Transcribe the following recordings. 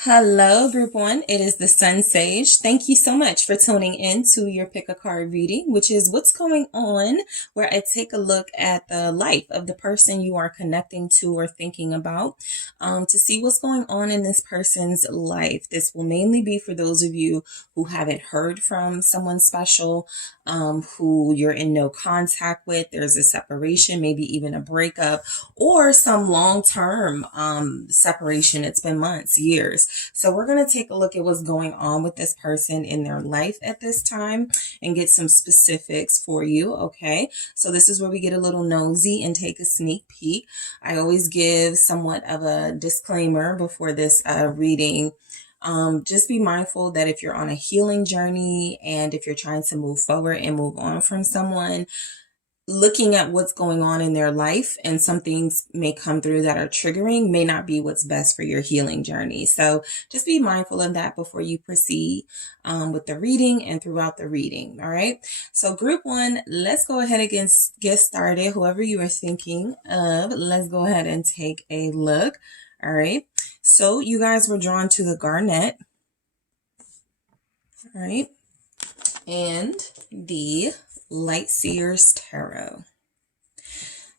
Hello, Group One. It is the SunSage. Thank you so much for tuning in to your pick a card reading, which is what's going on, where I take a look at the life of the person you are connecting to or thinking about to see what's going on in this person's life. This will mainly be for those of you who haven't heard from someone special, who you're in no contact with. There's a separation, maybe even a breakup, or some long-term separation. It's been months, years. So we're going to take a look at what's going on with this person in their life at this time and get some specifics for you. Okay. So this is where we get a little nosy and take a sneak peek. I always give somewhat of a disclaimer before this reading. Just be mindful that if you're on a healing journey and if you're trying to move forward and move on from someone, looking at what's going on in their life and some things may come through that are triggering may not be what's best for your healing journey. So just be mindful of that before you proceed with the reading and throughout the reading. All right. So Group One, let's go ahead and get started. Whoever you are thinking of, let's go ahead and take a look. All right. So you guys were drawn to the Garnet. All right. And the Light Seers Tarot.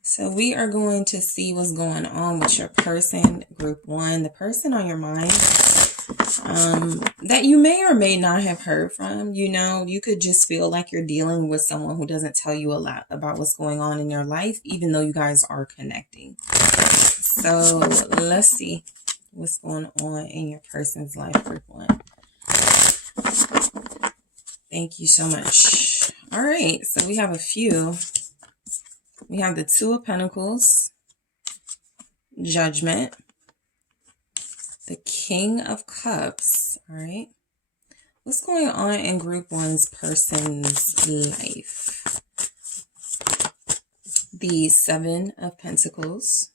So we are going to see what's going on with your person, Group One, the person on your mind that you may or may not have heard from. You know, you could just feel like you're dealing with someone who doesn't tell you a lot about what's going on in your life, even though you guys are connecting. So let's see what's going on in your person's life, Group One. Thank you so much. All right, so we have a few. We have the Two of Pentacles, Judgment, the King of Cups. All right. What's going on in Group One's person's life? The Seven of Pentacles,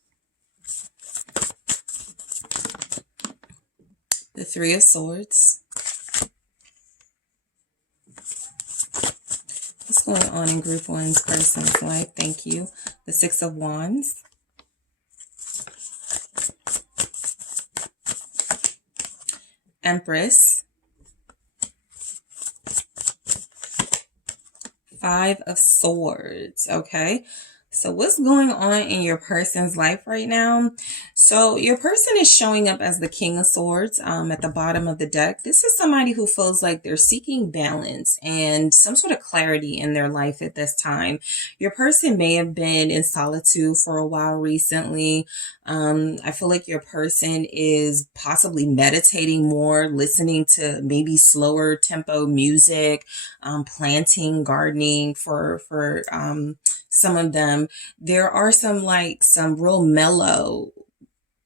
the Three of Swords. What's going on in Group One's person's life? Thank you. The Six of Wands. Empress. Five of Swords. Okay. So what's going on in your person's life right now? So your person is showing up as the King of Swords at the bottom of the deck. This is somebody who feels like they're seeking balance and some sort of clarity in their life at this time. Your person may have been in solitude for a while recently. I feel like your person is possibly meditating more, listening to maybe slower tempo music, planting, gardening for some of them. There are some real mellow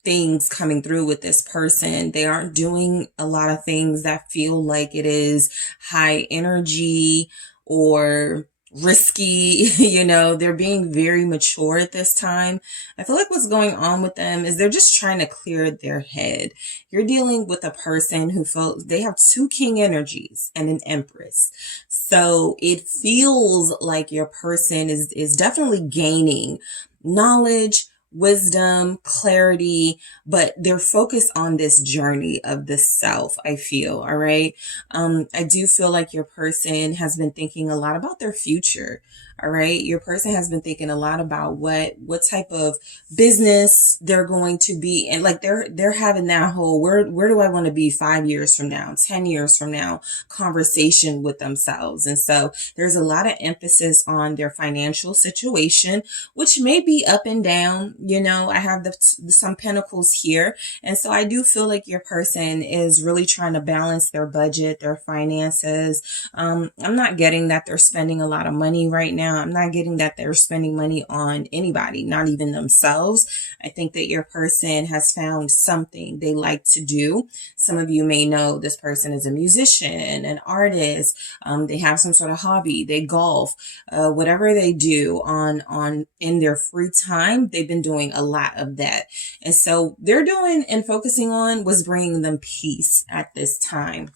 things coming through with this person. They aren't doing a lot of things that feel like it is high energy or risky. You know, they're being very mature at this time. I feel like what's going on with them is they're just trying to clear their head. You're dealing with a person who feels they have two king energies and an empress. So it feels like your person is definitely gaining knowledge, wisdom, clarity, but they're focused on this journey of the self, I feel. All right. I do feel like your person has been thinking a lot about their future. All right. Your person has been thinking a lot about what type of business they're going to be. And like they're having that whole, where do I want to be 5 years from now, 10 years from now conversation with themselves. And so there's a lot of emphasis on their financial situation, which may be up and down. You know, I have some pentacles here. And so I do feel like your person is really trying to balance their budget, their finances. I'm not getting that they're spending a lot of money right now. I'm not getting that they're spending money on anybody, not even themselves. I think that your person has found something they like to do. Some of you may know this person is a musician, an artist. They have some sort of hobby. They golf, whatever they do in their free time. They've been doing a lot of that. And so they're doing and focusing on what's bringing them peace at this time.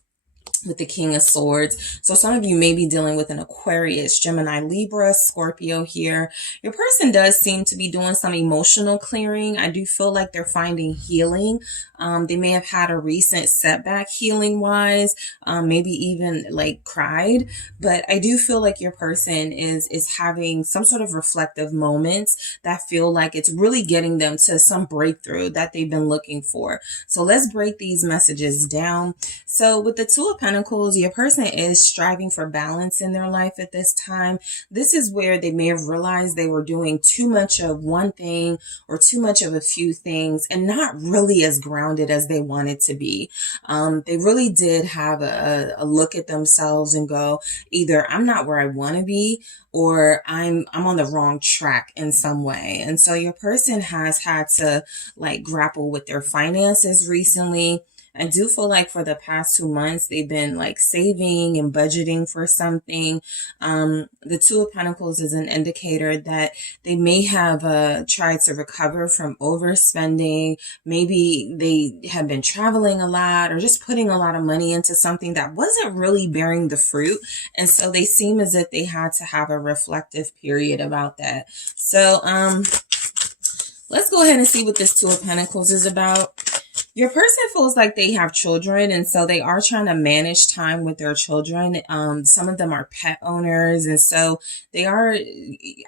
with the King of Swords. So some of you may be dealing with an Aquarius, Gemini, Libra, Scorpio here. Your person does seem to be doing some emotional clearing. I do feel like they're finding healing. They may have had a recent setback healing wise, maybe even like cried, but I do feel like your person is having some sort of reflective moments that feel like it's really getting them to some breakthrough that they've been looking for. So let's break these messages down. So with the Two of Pentacles, your person is striving for balance in their life at this time. This is where they may have realized they were doing too much of one thing or too much of a few things and not really as grounded as they wanted to be. They really did have a look at themselves and go, either I'm not where I want to be or I'm on the wrong track in some way. And so your person has had to like grapple with their finances recently. I do feel like for the past 2 months, they've been like saving and budgeting for something. The Two of Pentacles is an indicator that they may have tried to recover from overspending. Maybe they have been traveling a lot or just putting a lot of money into something that wasn't really bearing the fruit. And so they seem as if they had to have a reflective period about that. So let's go ahead and see what this Two of Pentacles is about. Your person feels like they have children, and so they are trying to manage time with their children. Some of them are pet owners, and so they are,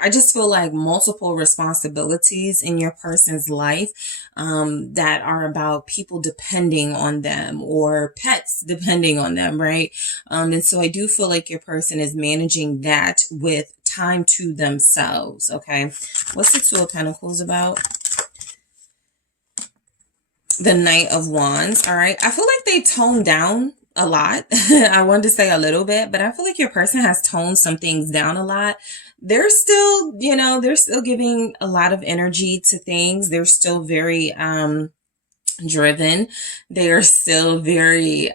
I just feel like multiple responsibilities in your person's life that are about people depending on them or pets depending on them, right? And so I do feel like your person is managing that with time to themselves, okay? What's the Two of Pentacles about? The Knight of Wands. All right. I feel like they toned down a lot. I wanted to say a little bit, but I feel like your person has toned some things down a lot. They're still, they're still giving a lot of energy to things. They're still very, driven. They are still very,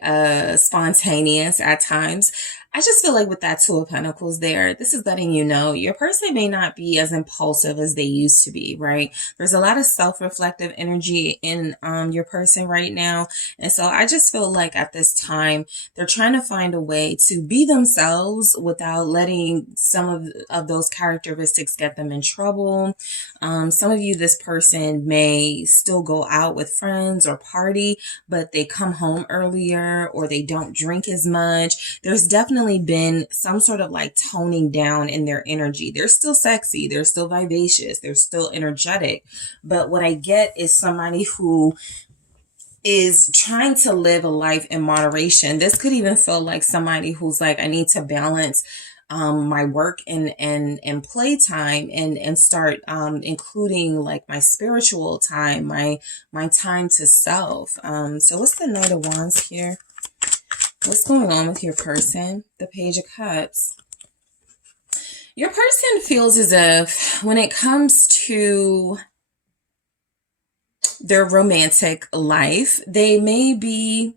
spontaneous at times. I just feel like with that Two of Pentacles there, this is letting you know your person may not be as impulsive as they used to be, right? There's a lot of self-reflective energy in your person right now. And so I just feel like at this time, they're trying to find a way to be themselves without letting some of those characteristics get them in trouble. Some of you, this person may still go out with friends or party, but they come home earlier or they don't drink as much. There's definitely been some sort of like toning down in their energy. They're still sexy. They're still vivacious. They're still energetic. But what I get is somebody who is trying to live a life in moderation. This could even feel like somebody who's like, I need to balance my work and playtime and start including like my spiritual time, my time to self. So what's the Knight of Wands here? What's going on with your person? The Page of Cups. Your person feels as if when it comes to their romantic life, they may be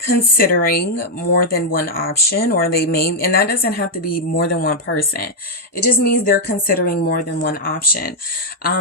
considering more than one option, or they may, and that doesn't have to be more than one person. It just means they're considering more than one option.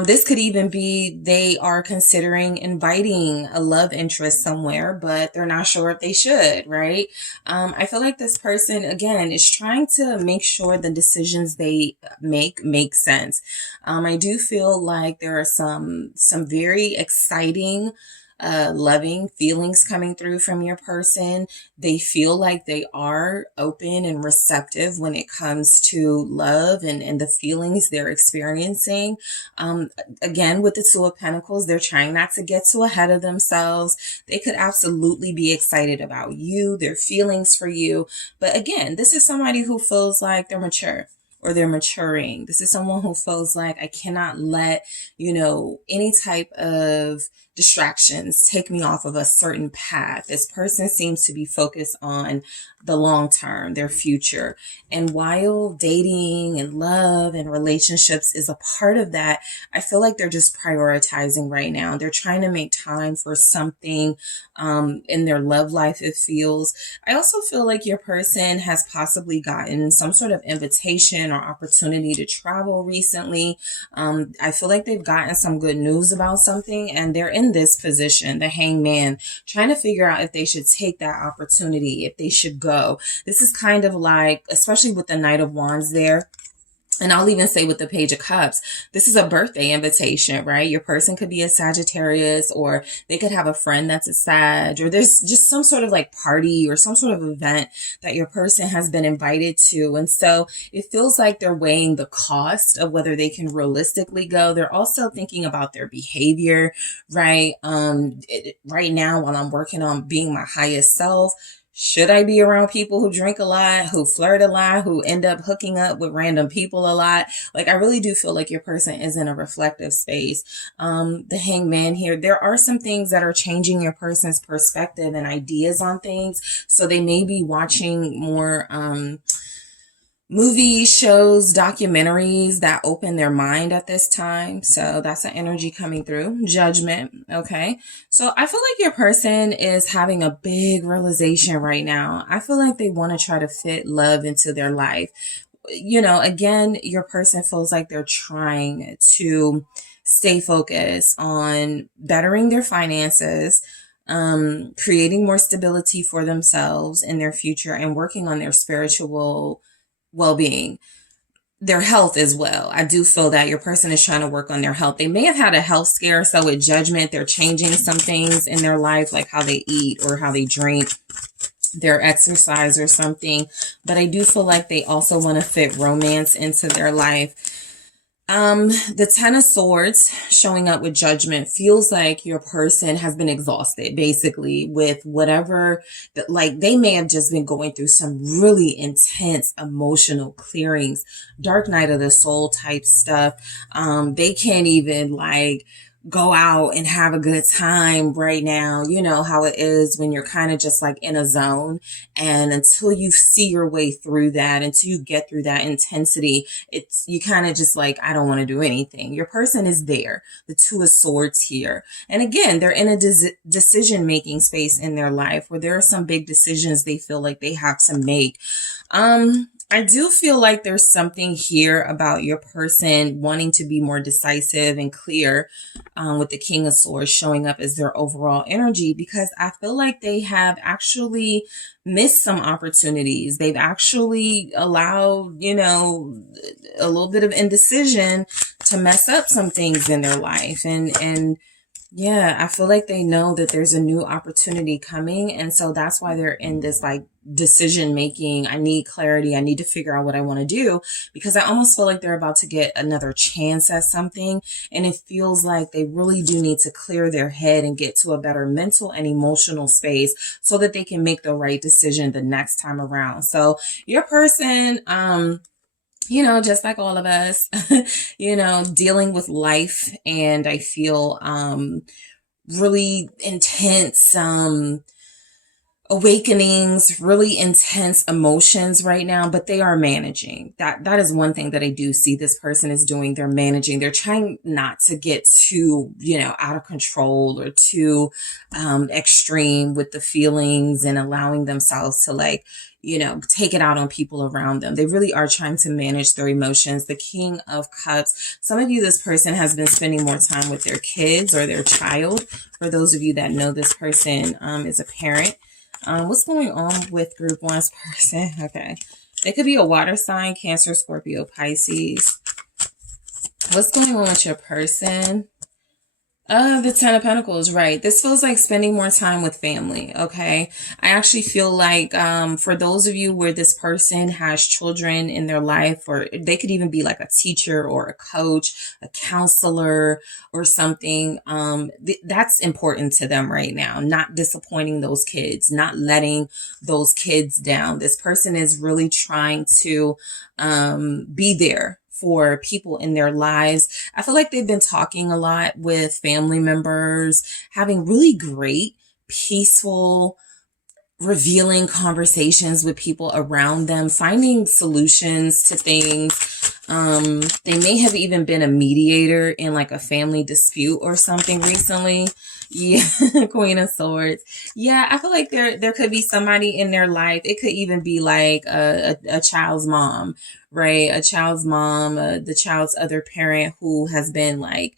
This could even be they are considering inviting a love interest somewhere, but they're not sure if they should, right? I feel like this person, again, is trying to make sure the decisions they make sense. I do feel like there are some very exciting loving feelings coming through from your person. They feel like they are open and receptive when it comes to love and the feelings they're experiencing. Again, with the Two of Pentacles, they're trying not to get too ahead of themselves. They could absolutely be excited about you, their feelings for you. But again, this is somebody who feels like they're mature, or they're maturing. This is someone who feels like I cannot let, any type of distractions take me off of a certain path. This person seems to be focused on the long term, their future. And while dating and love and relationships is a part of that, I feel like they're just prioritizing right now. They're trying to make time for something in their love life, it feels. I also feel like your person has possibly gotten some sort of invitation or opportunity to travel recently. I feel like they've gotten some good news about something, and they're in this position, the hangman, trying to figure out if they should take that opportunity, if they should go. This is kind of like, especially with the Knight of Wands there, and I'll even say with the Page of Cups, this is a birthday invitation, right? Your person could be a Sagittarius, or they could have a friend that's a Sag, or there's just some sort of like party or some sort of event that your person has been invited to. And so it feels like they're weighing the cost of whether they can realistically go. They're also thinking about their behavior, right? Right now, while I'm working on being my highest self, should I be around people who drink a lot, who flirt a lot, who end up hooking up with random people a lot? Like, I really do feel like your person is in a reflective space. The hangman here, there are some things that are changing your person's perspective and ideas on things. So they may be watching more, movies, shows, documentaries that open their mind at this time. So that's an energy coming through. Judgment. Okay. So I feel like your person is having a big realization right now. I feel like they want to try to fit love into their life. You know, again, your person feels like they're trying to stay focused on bettering their finances, creating more stability for themselves in their future, and working on their spiritual well-being, their health as well. I do feel that your person is trying to work on their health. They may have had a health scare. So with Judgment, they're changing some things in their life, like how they eat or how they drink, their exercise or something. But I do feel like they also want to fit romance into their life. The Ten of Swords showing up with Judgment feels like your person has been exhausted, basically, with whatever that, like, they may have just been going through some really intense emotional clearings, Dark Night of the Soul type stuff. They can't even like go out and have a good time right now. You know how it is when you're kind of just like in a zone, and until you see your way through that, until you get through that intensity, it's, you kind of just like, I don't want to do anything. Your person is there. The Two of Swords here. And again, they're in a decision-making space in their life where there are some big decisions they feel like they have to make. I do feel like there's something here about your person wanting to be more decisive and clear, with the King of Swords showing up as their overall energy, because I feel like they have actually missed some opportunities. They've actually allowed, you know, a little bit of indecision to mess up some things in their life. And yeah, I feel like they know that there's a new opportunity coming. And so that's why they're in this like decision making. I need clarity. I need to figure out what I want to do, because I almost feel like they're about to get another chance at something. And it feels like they really do need to clear their head and get to a better mental and emotional space so that they can make the right decision the next time around. So your person, you know, just like all of us, you know, dealing with life, and I feel really intense awakenings, really intense emotions right now, but they are managing. That is one thing that I do see this person is doing. They're managing. They're trying not to get too, you know, out of control or too extreme with the feelings, and allowing themselves to, like, you know, take it out on people around them. They really are trying to manage their emotions. The King of Cups. Some of you, this person has been spending more time with their kids or their child. For those of you that know this person is a parent. What's going on with Group 1's person? Okay. They could be a water sign, Cancer, Scorpio, Pisces. What's going on with your person? The Ten of Pentacles, right? This feels like spending more time with family, okay? I actually feel like for those of you where this person has children in their life, or they could even be like a teacher or a coach, a counselor or something, that's important to them right now. Not disappointing those kids, not letting those kids down. This person is really trying to be there for people in their lives. I feel like they've been talking a lot with family members, having really great, peaceful, revealing conversations with people around them, finding solutions to things. They may have even been a mediator in like a family dispute or something recently. Yeah, Queen of Swords. Yeah, I feel like there could be somebody in their life. It could even be like a child's mom, right? A child's mom, the child's other parent who has been like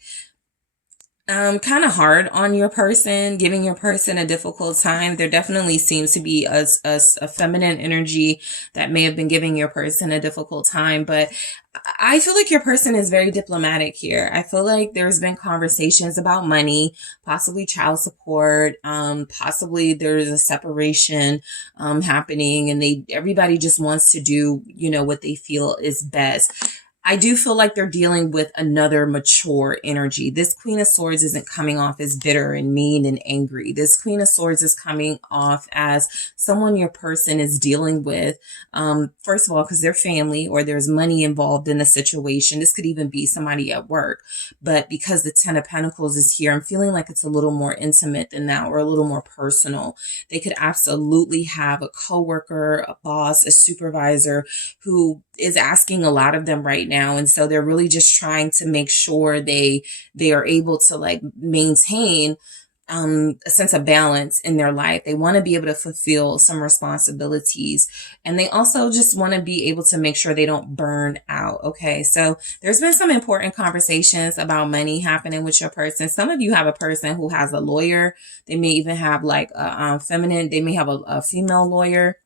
kind of hard on your person, giving your person a difficult time. There definitely seems to be a feminine energy that may have been giving your person a difficult time, but I feel like your person is very diplomatic here. I feel like there's been conversations about money, possibly child support, possibly there's a separation happening, and everybody just wants to do, what they feel is best. I do feel like they're dealing with another mature energy. This Queen of Swords isn't coming off as bitter and mean and angry. This Queen of Swords is coming off as someone your person is dealing with. First of all, because they're family or there's money involved in the situation. This could even be somebody at work. But because the Ten of Pentacles is here, I'm feeling like it's a little more intimate than that, or a little more personal. They could absolutely have a coworker, a boss, a supervisor who is asking a lot of them right now. And so they're really just trying to make sure they are able to like maintain a sense of balance in their life. They want to be able to fulfill some responsibilities, and they also just want to be able to make sure they don't burn out. Okay. So there's been some important conversations about money happening with your person. Some of you have a person who has a lawyer. They may even have like they may have a female lawyer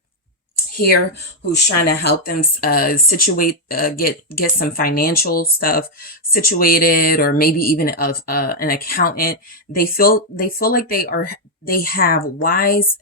here who's trying to help them get some financial stuff situated, or maybe even an accountant. They feel like they have a wise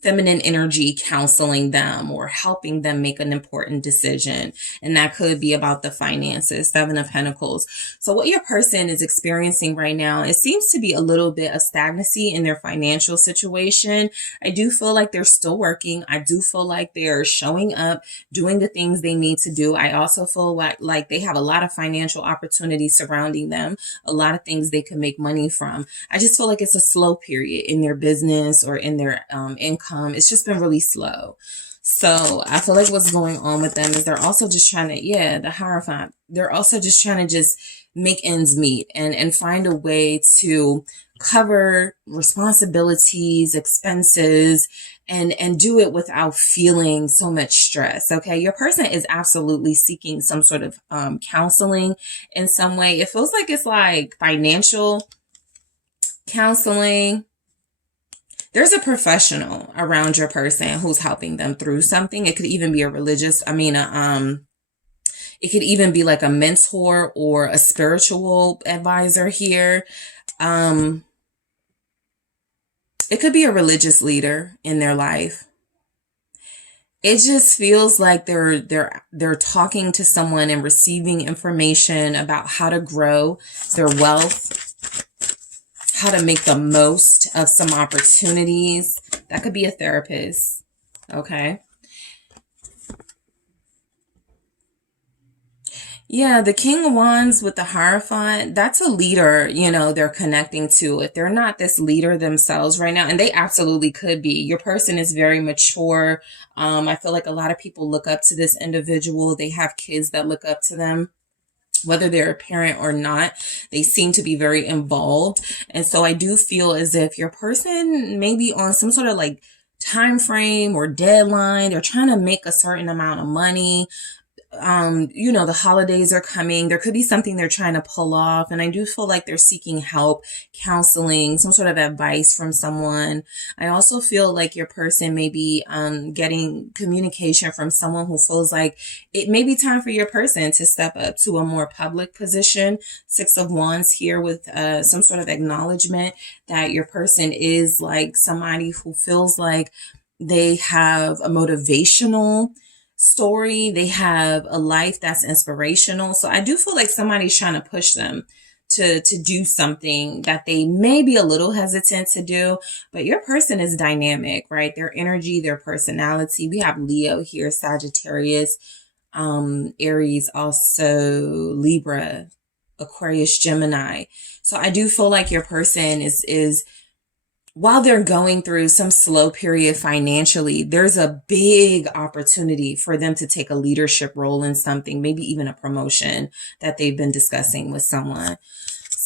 feminine energy counseling them or helping them make an important decision. And that could be about the finances, Seven of Pentacles. So what your person is experiencing right now, it seems to be a little bit of stagnancy in their financial situation. I do feel like they're still working. I do feel like they're showing up, doing the things they need to do. I also feel like they have a lot of financial opportunities surrounding them, a lot of things they can make money from. I just feel like it's a slow period in their business or in their income. It's just been really slow. So I feel like what's going on with them is they're also just trying to, the Hierophant, they're also just trying to just make ends meet and find a way to cover responsibilities, expenses, and do it without feeling so much stress. Okay. Your person is absolutely seeking some sort of counseling in some way. It feels like it's like financial counseling. There's a professional around your person who's helping them through something. It could even be it could even be like a mentor or a spiritual advisor here. It could be a religious leader in their life. It just feels like they're talking to someone and receiving information about how to grow their wealth, how to make the most of some opportunities. That could be a therapist. Okay. Yeah, the King of Wands with the Hierophant, that's a leader, they're connecting to. If they're not this leader themselves right now, and they absolutely could be. Your person is very mature. I feel like a lot of people look up to this individual. They have kids that look up to them. Whether they're a parent or not, they seem to be very involved. And so I do feel as if your person may be on some sort of like time frame or deadline. They're trying to make a certain amount of money. The holidays are coming. There could be something they're trying to pull off. And I do feel like they're seeking help, counseling, some sort of advice from someone. I also feel like your person may be getting communication from someone who feels like it may be time for your person to step up to a more public position. Six of Wands here with some sort of acknowledgement that your person is like somebody who feels like they have a motivational story. They have a life that's inspirational. So I do feel like somebody's trying to push them to do something that they may be a little hesitant to do, but your person is dynamic, right? Their energy, their personality. We have Leo here, Sagittarius, Aries, also Libra, Aquarius, Gemini. So I do feel like your person is while they're going through some slow period financially, there's a big opportunity for them to take a leadership role in something, maybe even a promotion that they've been discussing with someone.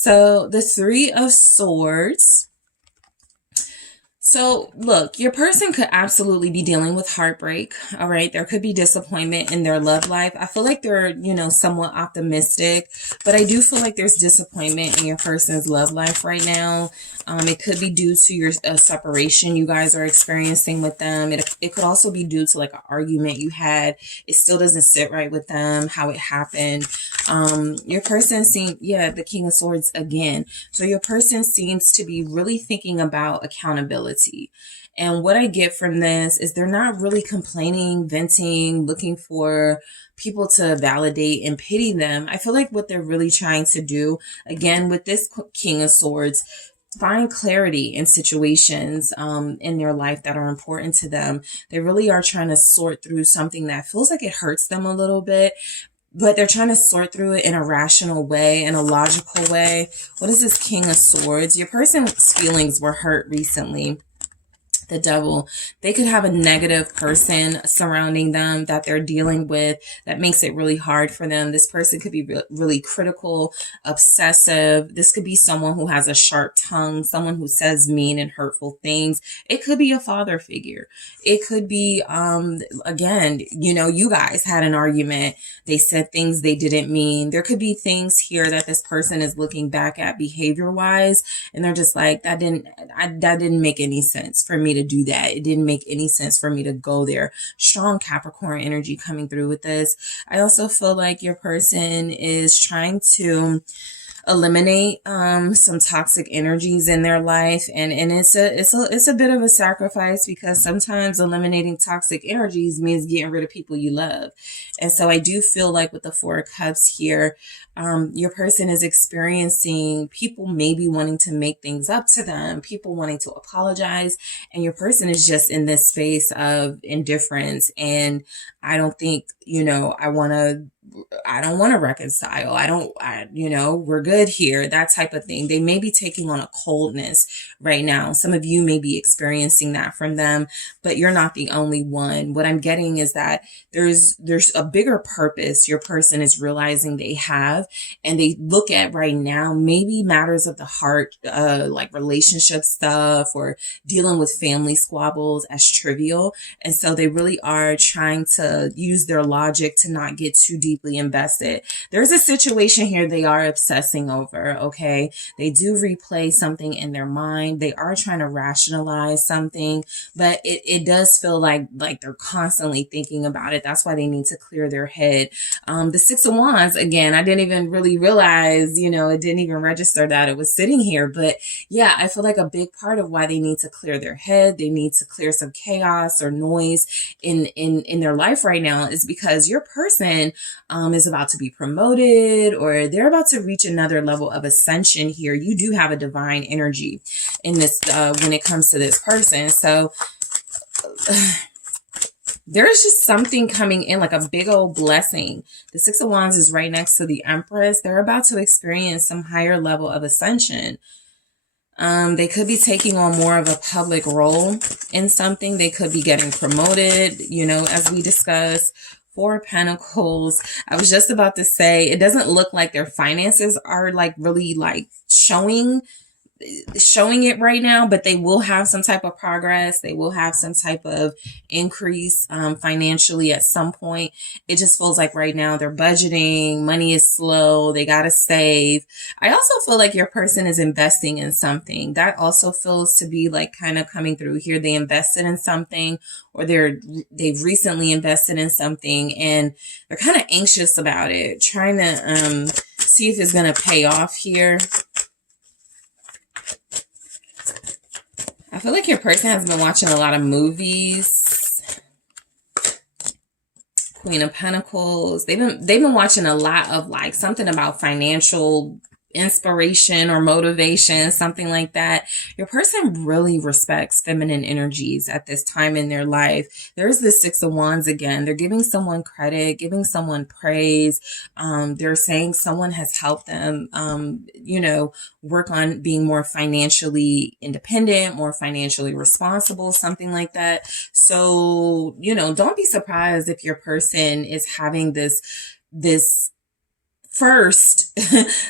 So the Three of Swords. So look, your person could absolutely be dealing with heartbreak. All right. There could be disappointment in their love life. I feel like they're, somewhat optimistic, but I do feel like there's disappointment in your person's love life right now. It could be due to your separation you guys are experiencing with them. It could also be due to like an argument you had. It still doesn't sit right with them, how it happened. Your person seems, the King of Swords again. So your person seems to be really thinking about accountability. And what I get from this is they're not really complaining, venting, looking for people to validate and pity them. I feel like what they're really trying to do, again, with this King of Swords, find clarity in situations in their life that are important to them. They really are trying to sort through something that feels like it hurts them a little bit, but they're trying to sort through it in a rational way, in a logical way. What is this King of Swords? Your person's feelings were hurt recently. The Devil. They could have a negative person surrounding them that they're dealing with that makes it really hard for them. This person could be really critical, obsessive. This could be someone who has a sharp tongue, someone who says mean and hurtful things. It could be a father figure. It could be, again, you guys had an argument. They said things they didn't mean. There could be things here that this person is looking back at behavior wise, and they're just like, that didn't make any sense for me to do that. It didn't make any sense for me to go there. Strong Capricorn energy coming through with this. I also feel like your person is trying to eliminate some toxic energies in their life, and it's a bit of a sacrifice, because sometimes eliminating toxic energies means getting rid of people you love. And so I do feel like with the Four of Cups here, your person is experiencing people maybe wanting to make things up to them, people wanting to apologize, and your person is just in this space of indifference. And I don't think, I don't want to reconcile. We're good here, that type of thing. They may be taking on a coldness right now. Some of you may be experiencing that from them, but you're not the only one. What I'm getting is that there's a bigger purpose your person is realizing they have, and they look at right now maybe matters of the heart, like relationship stuff or dealing with family squabbles, as trivial. And so they really are trying to use their logic to not get too deeply invested. There's a situation here they are obsessing over, okay? They do replay something in their mind. They are trying to rationalize something, but it does feel like they're constantly thinking about it. That's why they need to clear their head. The Six of Wands, again, I didn't even really realize, it didn't even register that it was sitting here. But yeah, I feel like a big part of why they need to clear their head, they need to clear some chaos or noise in their life right now, is because your person is about to be promoted, or they're about to reach another level of ascension here. You do have a divine energy in this when it comes to this person. So there's just something coming in, like a big old blessing. The Six of Wands is right next to the Empress. They're about to experience some higher level of ascension. They could be taking on more of a public role in something. They could be getting promoted, as we discussed. Four of Pentacles. I was just about to say, it doesn't look like their finances are like really like showing it right now, but they will have some type of progress. They will have some type of increase financially at some point. It just feels like right now they're budgeting, money is slow, they gotta save. I also feel like your person is investing in something. That also feels to be like kind of coming through here. They invested in something, or they've recently invested in something, and they're kind of anxious about it, trying to see if it's gonna pay off here. I feel like your person has been watching a lot of movies. Queen of Pentacles. They've been watching a lot of like something about financial inspiration or motivation, something like that. Your person really respects feminine energies at this time in their life. There's the Six of Wands again. They're giving someone credit, giving someone praise. They're saying someone has helped them, work on being more financially independent, more financially responsible, something like that. So, don't be surprised if your person is having this first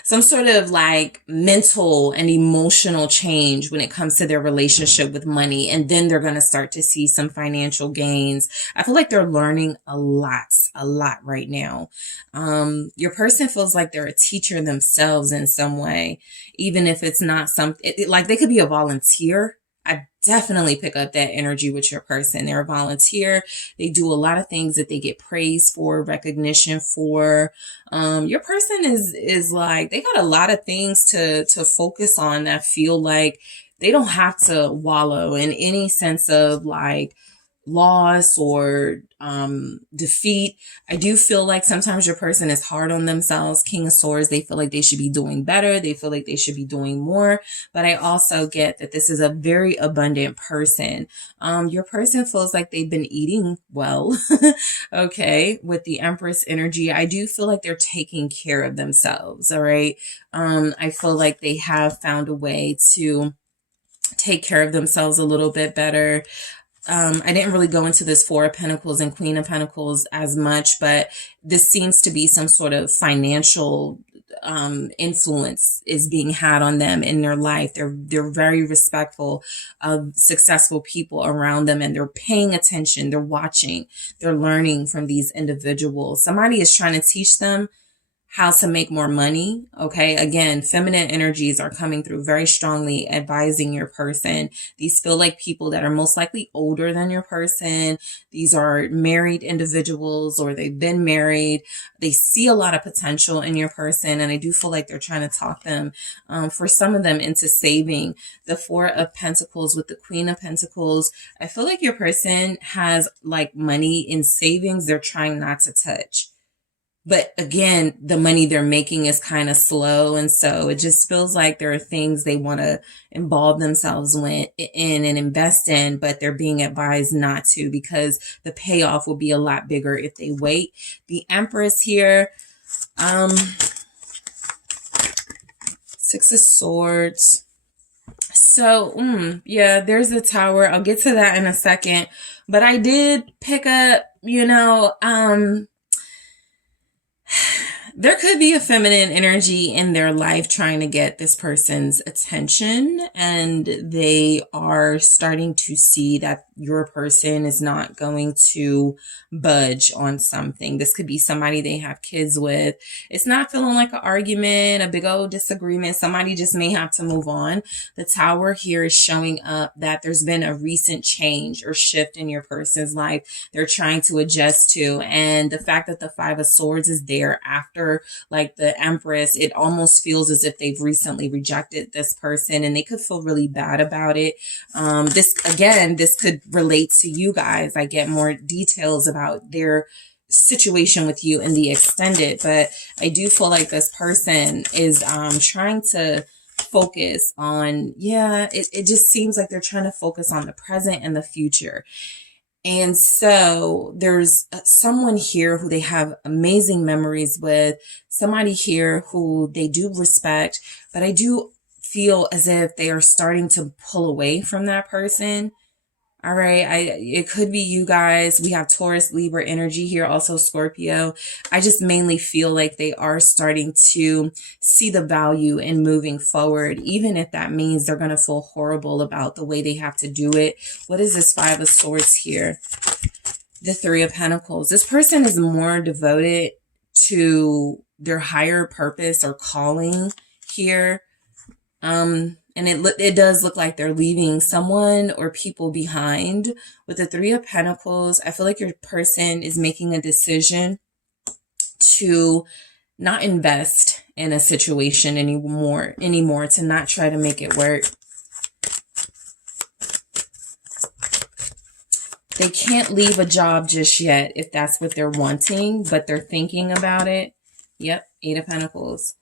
some sort of like mental and emotional change when it comes to their relationship with money, and then they're going to start to see some financial gains. I feel like they're learning a lot right now. Your person feels like they're a teacher themselves in some way, even if it's not something like they could be a volunteer. I definitely pick up that energy with your person. They're a volunteer. They do a lot of things that they get praise for, recognition for. Your person is like, they got a lot of things to focus on that feel like they don't have to wallow in any sense of like loss or defeat. I do feel like sometimes your person is hard on themselves. King of Swords, they feel like they should be doing better. They feel like they should be doing more. But I also get that this is a very abundant person. Your person feels like they've been eating well. Okay. With the Empress energy, I do feel like they're taking care of themselves. All right. I feel like they have found a way to take care of themselves a little bit better. I didn't really go into this Four of Pentacles and Queen of Pentacles as much, but this seems to be some sort of financial influence is being had on them in their life. They're very respectful of successful people around them, and they're paying attention. They're watching. They're learning from these individuals. Somebody is trying to teach them how to make more money. Okay. Again, feminine energies are coming through very strongly, advising your person. These feel like people that are most likely older than your person. These are married individuals, or they've been married. They see a lot of potential in your person. And I do feel like they're trying to talk them, for some of them, into saving. The Four of Pentacles with the Queen of Pentacles. I feel like your person has like money in savings they're trying not to touch. But again, the money they're making is kind of slow. And so it just feels like there are things they want to involve themselves in and invest in, but they're being advised not to, because the payoff will be a lot bigger if they wait. The Empress here, Six of Swords. So, yeah, there's the Tower. I'll get to that in a second. But I did pick up, there could be a feminine energy in their life trying to get this person's attention, and they are starting to see that your person is not going to budge on something. This could be somebody they have kids with. It's not feeling like an argument, a big old disagreement. Somebody just may have to move on. The Tower here is showing up that there's been a recent change or shift in your person's life they're trying to adjust to. And the fact that the Five of Swords is there after like the Empress, it almost feels as if they've recently rejected this person, and they could feel really bad about it. This could relate to you guys. I get more details about their situation with you in the extended, but I do feel like this person is trying to focus on, it just seems like they're trying to focus on the present and the future. And so there's someone here who they have amazing memories with, somebody here who they do respect, but I do feel as if they are starting to pull away from that person. All right. It could be you guys. We have Taurus, Libra energy here, also Scorpio. I just mainly feel like they are starting to see the value in moving forward, even if that means they're going to feel horrible about the way they have to do it. What is this Five of Swords here? The Three of Pentacles. This person is more devoted to their higher purpose or calling here. And it does look like they're leaving someone or people behind. With the Three of Pentacles, I feel like your person is making a decision to not invest in a situation anymore, to not try to make it work. They can't leave a job just yet if that's what they're wanting, but they're thinking about it. Yep, Eight of Pentacles.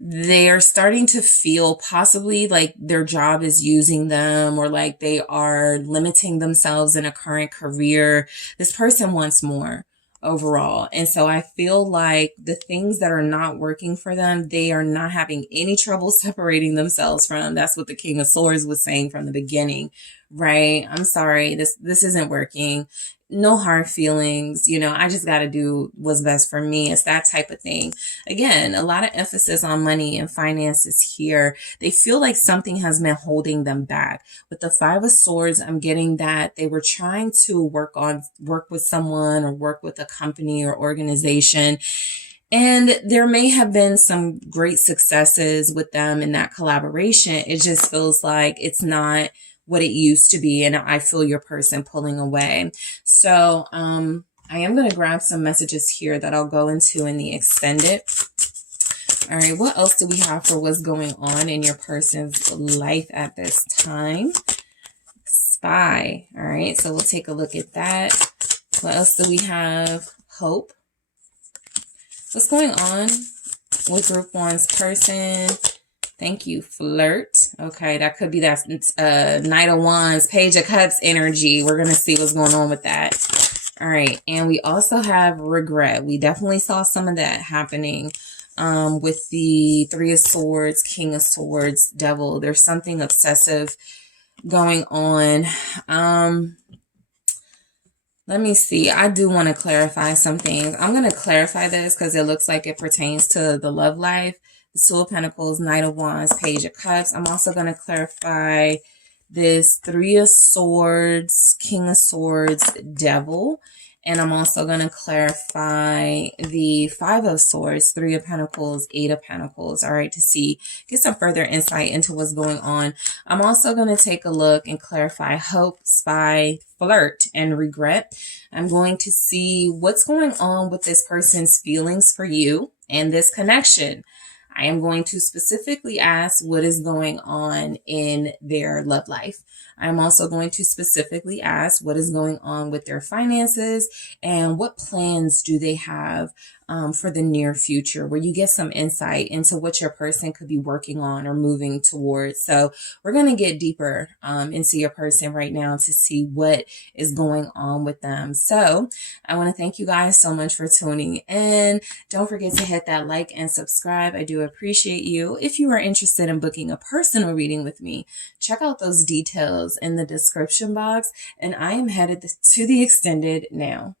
They are starting to feel possibly like their job is using them, or like they are limiting themselves in a current career. This person wants more overall. And so I feel like the things that are not working for them, they are not having any trouble separating themselves from. That's what the King of Swords was saying from the beginning, right? I'm sorry, this isn't working. No hard feelings, you know, I just got to do what's best for me. It's that type of thing. Again, a lot of emphasis on money and finances here. They feel like something has been holding them back. With the Five of Swords, I'm getting that they were trying to work with someone or work with a company or organization. And there may have been some great successes with them in that collaboration. It just feels like it's not what it used to be. And I feel your person pulling away. So I am going to grab some messages here that I'll go into in the extended. All right, what else do we have for what's going on in your person's life at this time? Spy. All right, so we'll take a look at that. What else do we have? Hope. What's going on with Group 1's person? Thank you, Flirt. Okay, that could be that Knight of Wands, Page of Cups energy. We're going to see what's going on with that. All right, and we also have Regret. We definitely saw some of that happening with the Three of Swords, King of Swords, Devil. There's something obsessive going on. Let me see. I do want to clarify some things. I'm going to clarify this because it looks like it pertains to the love life. The Two of Pentacles, Knight of Wands, Page of Cups. I'm also going to clarify this Three of Swords, King of Swords, Devil. And I'm also going to clarify the Five of Swords, Three of Pentacles, Eight of Pentacles, all right, to get some further insight into what's going on. I'm also going to take a look and clarify Hope, Spy, Flirt, and Regret. I'm going to see what's going on with this person's feelings for you and this connection. I am going to specifically ask what is going on in their love life. I'm also going to specifically ask what is going on with their finances and what plans do they have for the near future, where you get some insight into what your person could be working on or moving towards. So we're going to get deeper into your person right now to see what is going on with them. So I want to thank you guys so much for tuning in. Don't forget to hit that like and subscribe. I do appreciate you. If you are interested in booking a personal reading with me, check out those details in the description box. And I am headed to the extended now.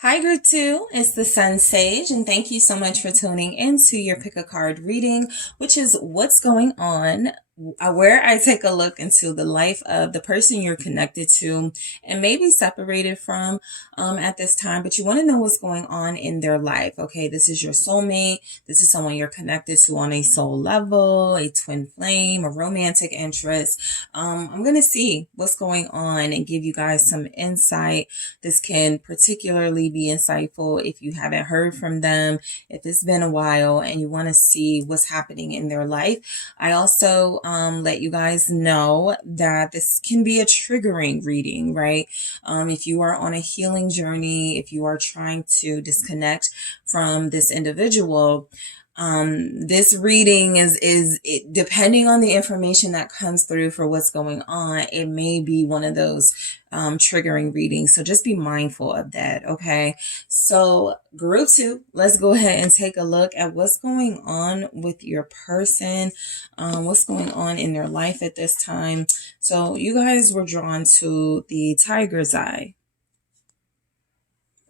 Hi, Group 2. It's the SunSage, and thank you so much for tuning into your Pick a Card reading, which is what's going on, where I take a look into the life of the person you're connected to and maybe separated from at this time, but you want to know what's going on in their life. Okay, this is your soulmate. This is someone you're connected to on a soul level, a twin flame, a romantic interest. I'm going to see what's going on and give you guys some insight. This can particularly be insightful if you haven't heard from them, if it's been a while and you want to see what's happening in their life. I also let you guys know that this can be a triggering reading, right? If you are on a healing journey, if you are trying to disconnect from this individual, this reading is depending on the information that comes through for what's going on, it may be one of those triggering readings. So just be mindful of that. Okay. So Group 2, let's go ahead and take a look at what's going on with your person, what's going on in their life at this time. So you guys were drawn to the Tiger's Eye.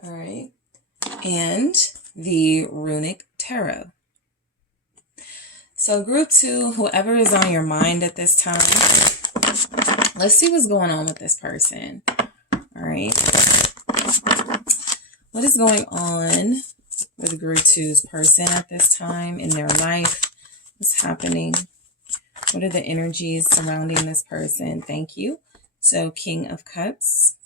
All right. And the Runic Tarot. So Group 2, whoever is on your mind at this time, let's see what's going on with this person. All right. What is going on with Group 2's person at this time in their life? What's happening? What are the energies surrounding this person? Thank you. So King of Cups.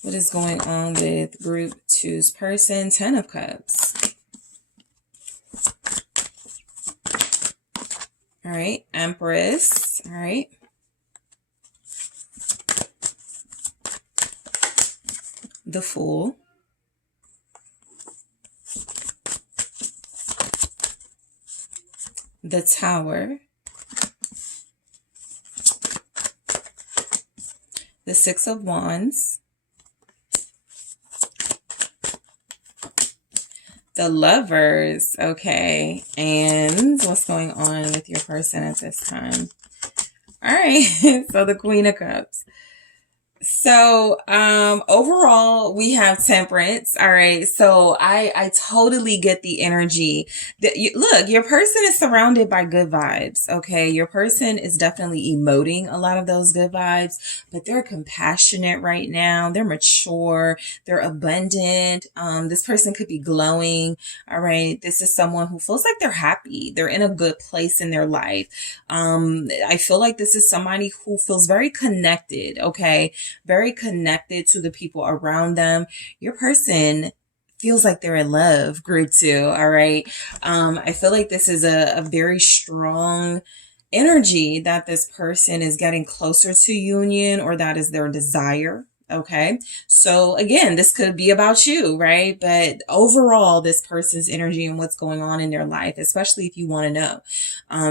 What is going on with Group 2's person? 10 of Cups. All right, Empress. All right. The Fool. The Tower. The Six of Wands. The Lovers, okay. And what's going on with your person at this time? All right. So the Queen of Cups. So, overall, we have temperance. All right. So I totally get the energy that look, your person is surrounded by good vibes. Okay. Your person is definitely emoting a lot of those good vibes, but they're compassionate right now. They're mature. They're abundant. This person could be glowing. All right. This is someone who feels like they're happy. They're in a good place in their life. I feel like this is somebody who feels very connected. Okay, very connected to the people around them. Your person feels like they're in love, group two. All right. I feel like this is a very strong energy that this person is getting closer to union, or that is their desire. Okay. So again, this could be about you, right? But overall, this person's energy and what's going on in their life, especially if you want to know,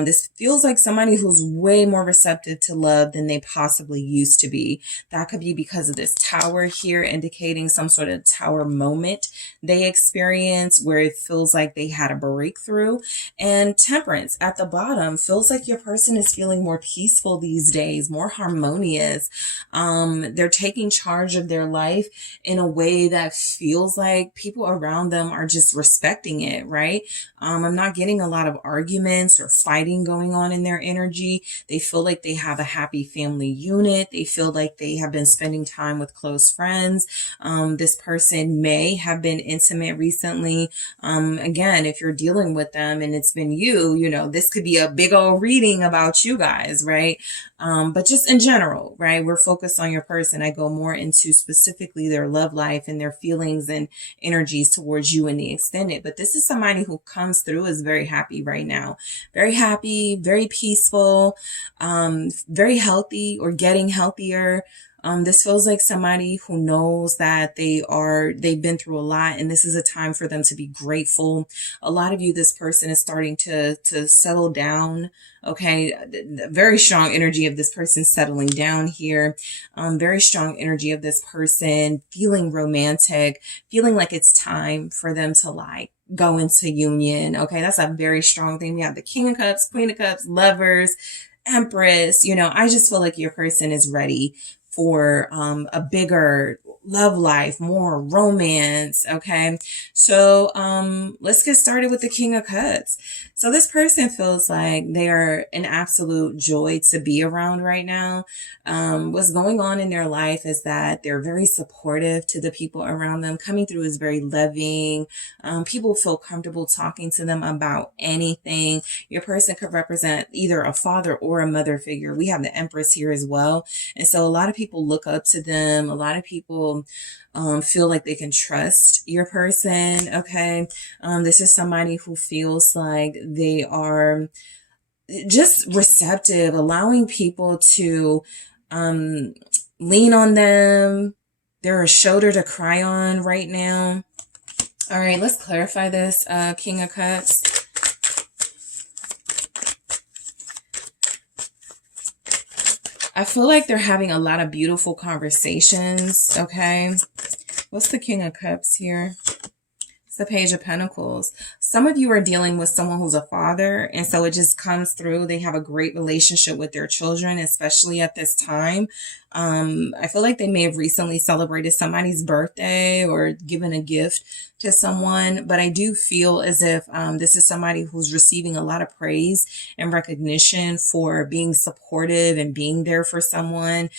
this feels like somebody who's way more receptive to love than they possibly used to be. That could be because of this tower here, indicating some sort of tower moment they experience where it feels like they had a breakthrough. And temperance at the bottom feels like your person is feeling more peaceful these days, more harmonious. They're taking charge of their life in a way that feels like people around them are just respecting it, right? I'm not getting a lot of arguments or fighting going on in their energy. They feel like they have a happy family unit. They feel like they have been spending time with close friends. This person may have been intimate recently. Again, if you're dealing with them and it's been you know, this could be a big old reading about you guys, right? But just in general, right? We're focused on your person. I go more into specifically their love life and their feelings and energies towards you in the extended. But this is somebody who comes through is very happy right now. Very happy, very peaceful, very healthy or getting healthier. This feels like somebody who knows that they've been through a lot, and this is a time for them to be grateful. A lot of you, this person is starting to settle down. Okay. Very strong energy of this person settling down here. Very strong energy of this person feeling romantic, feeling like it's time for them to like go into union. Okay. That's a very strong thing. We have the King of Cups, Queen of Cups, Lovers, Empress. You know, I just feel like your person is ready for a bigger love life, more romance. Okay. So let's get started with the King of Cups. So this person feels like they are an absolute joy to be around right now. What's going on in their life is that they're very supportive to the people around them. Coming through is very loving. People feel comfortable talking to them about anything. Your person could represent either a father or a mother figure. We have the Empress here as well. And so a lot of people look up to them. A lot of people feel like they can trust your person. Okay. This is somebody who feels like they are just receptive, allowing people to lean on them. They're a shoulder to cry on right now. All right, let's clarify this, King of Cups. I feel like they're having a lot of beautiful conversations, okay? What's the King of Cups here? It's the Page of Pentacles. Some of you are dealing with someone who's a father, and so it just comes through. They have a great relationship with their children, especially at this time. I feel like they may have recently celebrated somebody's birthday or given a gift to someone, but I do feel as if this is somebody who's receiving a lot of praise and recognition for being supportive and being there for someone.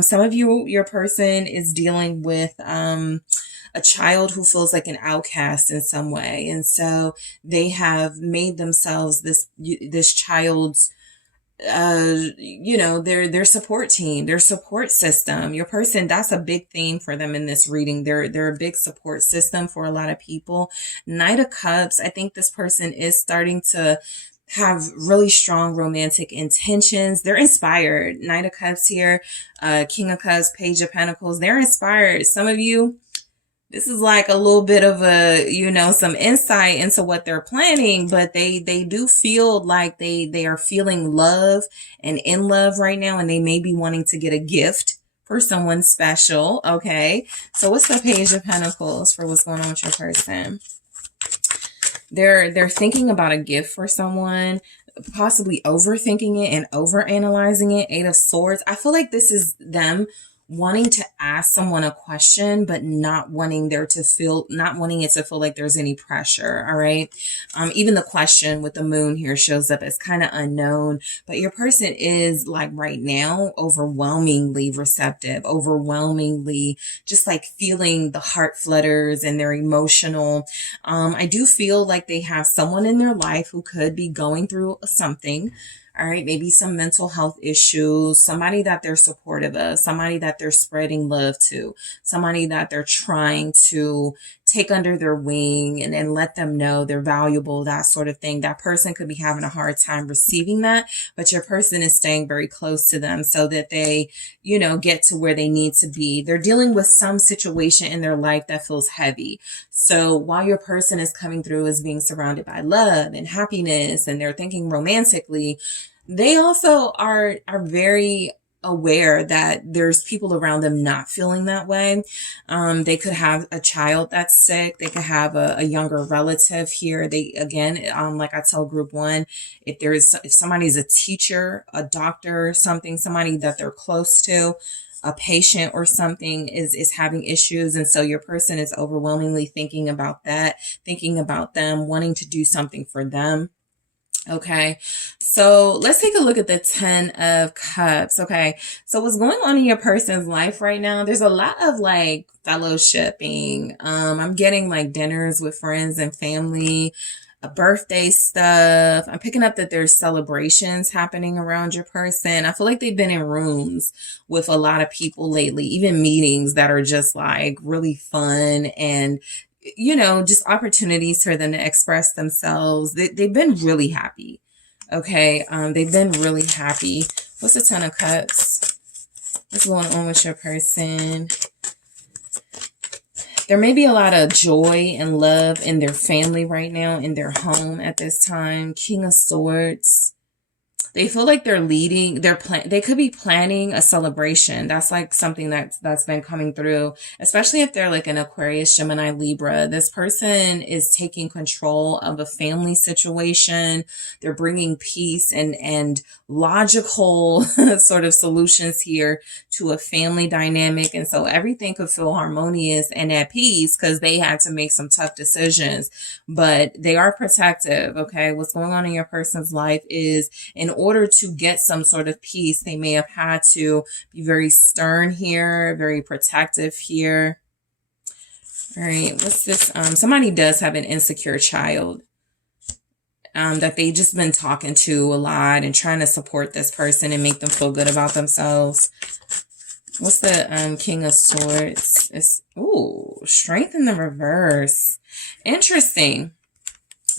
Some of you, your person is dealing with a child who feels like an outcast in some way. And so they have made themselves this child's, you know, their support team, their support system. Your person, that's a big theme for them in this reading. They're a big support system for a lot of people. Knight of Cups. I think this person is starting to have really strong romantic intentions. They're inspired. Knight of Cups here, King of Cups, Page of Pentacles. They're inspired. Some of you, this is like a little bit of a, you know, some insight into what they're planning, but they do feel like they are feeling love and in love right now, and they may be wanting to get a gift for someone special. Okay. So what's the Page of Pentacles for what's going on with your person? They're thinking about a gift for someone. possibly overthinking it and overanalyzing it. Eight of Swords. I feel like this is them wanting to ask someone a question, but not wanting it to feel like there's any pressure. All right. Even the question with the moon here shows up as kind of unknown, but your person is like right now overwhelmingly receptive, overwhelmingly just like feeling the heart flutters and they're emotional. I do feel like they have someone in their life who could be going through something. All right, maybe some mental health issues, somebody that they're supportive of, somebody that they're spreading love to, somebody that they're trying to take under their wing and let them know they're valuable, that sort of thing. That person could be having a hard time receiving that, but your person is staying very close to them so that they, get to where they need to be. They're dealing with some situation in their life that feels heavy. So while your person is coming through as being surrounded by love and happiness and they're thinking romantically, they also are very aware that there's people around them not feeling that way. They could have a child that's sick. They could have a younger relative here. They, again, like I tell group one, if somebody's a teacher, a doctor, somebody that they're close to, a patient or something is having issues. And so your person is overwhelmingly thinking about that, thinking about them, wanting to do something for them. Okay, so let's take a look at the 10 of Cups. Okay, so what's going on in your person's life right now? There's a lot of like fellowshipping. I'm getting like dinners with friends and family, birthday stuff. I'm picking up that there's celebrations happening around your person. I feel like they've been in rooms with a lot of people lately, even meetings that are just like really fun and just opportunities for them to express themselves. They've been really happy. Okay. They've been really happy. What's the 10 of Cups? What's going on with your person? There may be a lot of joy and love in their family right now, in their home at this time. King of Swords. They feel like they're leading, they could be planning a celebration. That's like something that's been coming through, especially if they're like an Aquarius, Gemini, Libra. This person is taking control of a family situation. They're bringing peace and logical sort of solutions here to a family dynamic. And so everything could feel harmonious and at peace because they had to make some tough decisions, but they are protective. Okay. What's going on in your person's life is, in order to get some sort of peace, they may have had to be very stern here, very protective here. All right, what's this? Somebody does have an insecure child that they just been talking to a lot and trying to support this person and make them feel good about themselves. What's the King of Swords? It's, Strength in the reverse. Interesting.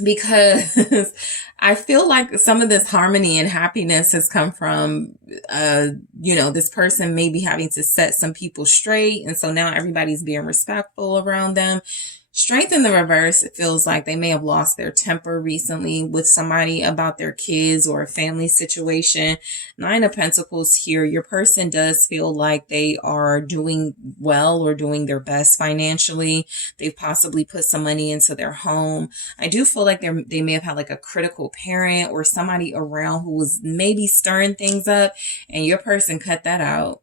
Because I feel like some of this harmony and happiness has come from, this person maybe having to set some people straight. And so now everybody's being respectful around them. Strength in the reverse, it feels like they may have lost their temper recently with somebody about their kids or a family situation. 9 of Pentacles here, your person does feel like they are doing well or doing their best financially. They've possibly put some money into their home. I do feel like they may have had like a critical parent or somebody around who was maybe stirring things up, and your person cut that out.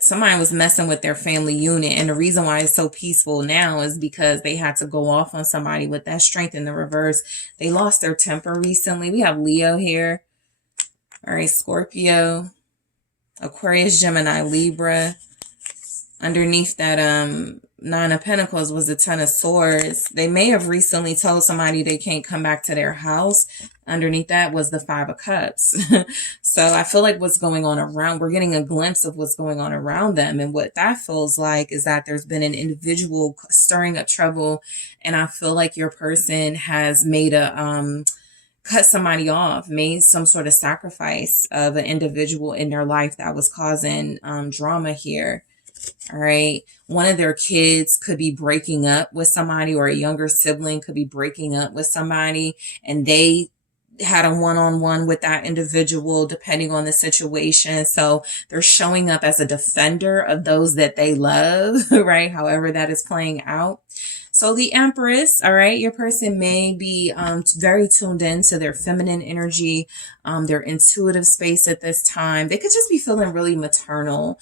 Somebody was messing with their family unit. And the reason why it's so peaceful now is because they had to go off on somebody with that strength in the reverse. They lost their temper recently. We have Leo here. All right, Scorpio, Aquarius, Gemini, Libra. Underneath that 9 of Pentacles was the 10 of Swords. They may have recently told somebody they can't come back to their house. Underneath that was the 5 of Cups. So I feel like what's going on around, we're getting a glimpse of what's going on around them. And what that feels like is that there's been an individual stirring up trouble. And I feel like your person has made cut somebody off, made some sort of sacrifice of an individual in their life that was causing drama here. All right. One of their kids could be breaking up with somebody, or a younger sibling could be breaking up with somebody, and they had a one-on-one with that individual, depending on the situation. So they're showing up as a defender of those that they love, right? However that is playing out. So the Empress, all right, your person may be very tuned in to their feminine energy, their intuitive space at this time. They could just be feeling really maternal.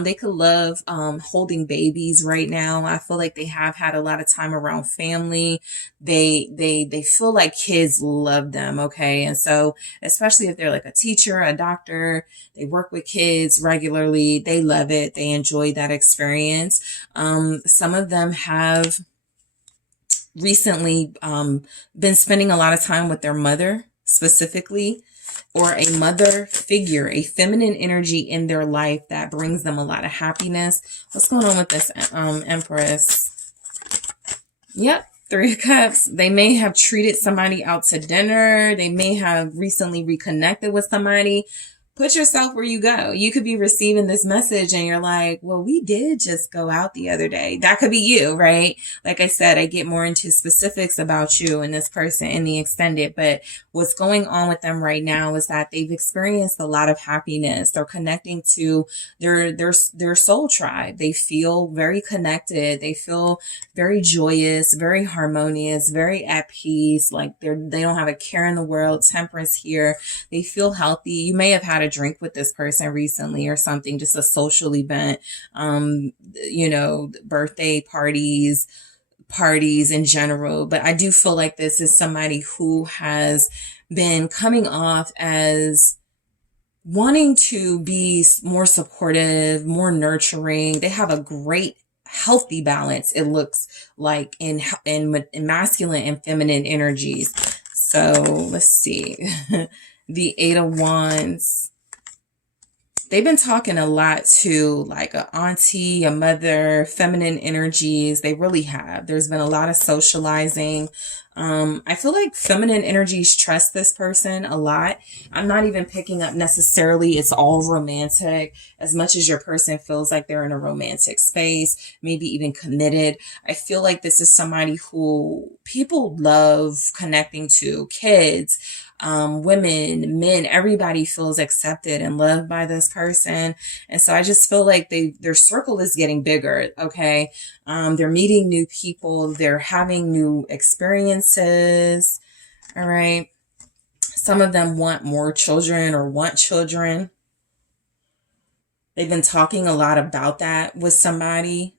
They could love holding babies right now. I feel like they have had a lot of time around family. They feel like kids love them, okay? And so especially if they're like a teacher, a doctor, they work with kids regularly, they love it. They enjoy that experience. Some of them have recently been spending a lot of time with their mother specifically, or a mother figure, a feminine energy in their life that brings them a lot of happiness. What's going on with this Empress? Yep. Three of Cups. They may have treated somebody out to dinner. They may have recently reconnected with somebody. Put yourself where you go. You could be receiving this message and you're like, well, we did just go out the other day. That could be you, right? Like I said, I get more into specifics about you and this person in the extended, but what's going on with them right now is that they've experienced a lot of happiness. They're connecting to their soul tribe. They feel very connected. They feel very joyous, very harmonious, very at peace. Like they don't have a care in the world. Temperance here. They feel healthy. You may have had a drink with this person recently or something, just a social event, birthday parties in general. But I do feel like this is somebody who has been coming off as wanting to be more supportive, more nurturing. They have a great healthy balance, it looks like, in masculine and feminine energies. So let's see. The Eight of Wands. They've been talking a lot to like a auntie, a mother, feminine energies. They really have. There's been a lot of socializing. I feel like feminine energies trust this person a lot. I'm not even picking up necessarily it's all romantic, as much as your person feels like they're in a romantic space, maybe even committed. I feel like this is somebody who people love connecting to, kids, women, men, everybody feels accepted and loved by this person. And so I just feel like their circle is getting bigger. Okay. They're meeting new people. They're having new experiences. All right. Some of them want more children or want children. They've been talking a lot about that with somebody.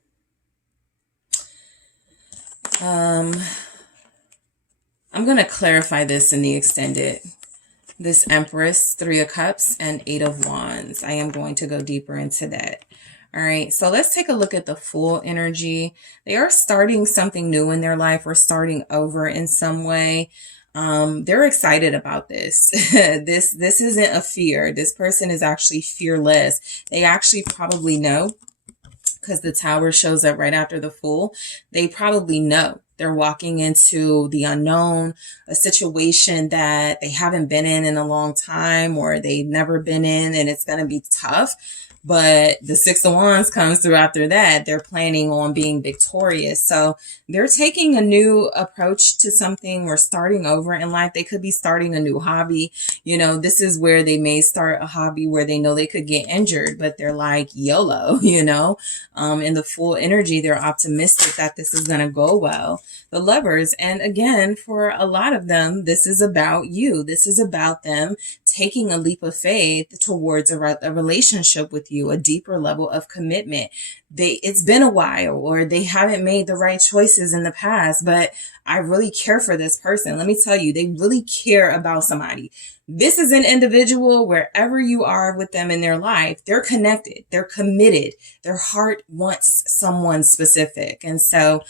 I'm going to clarify this in the extended. This Empress, Three of Cups, and Eight of Wands. I am going to go deeper into that. All right, so let's take a look at the Fool energy. They are starting something new in their life, or starting over in some way. They're excited about this. This isn't a fear. This person is actually fearless. They actually probably know, because the Tower shows up right after the Fool. They probably know they're walking into the unknown, a situation that they haven't been in a long time, or they've never been in, and it's going to be tough. But the Six of Wands comes through after that. They're planning on being victorious. So they're taking a new approach to something, or starting over in life. They could be starting a new hobby. You know, this is where they may start a hobby where they know they could get injured, but they're like YOLO, you know. In the Full energy, they're optimistic that this is going to go well. The Lovers, and again, for a lot of them, this is about you. This is about them taking a leap of faith towards a relationship with you, a deeper level of commitment. It's been a while, or they haven't made the right choices in the past, but I really care for this person. Let me tell you, they really care about somebody. This is an individual, wherever you are with them in their life, they're connected, they're committed, their heart wants someone specific. And so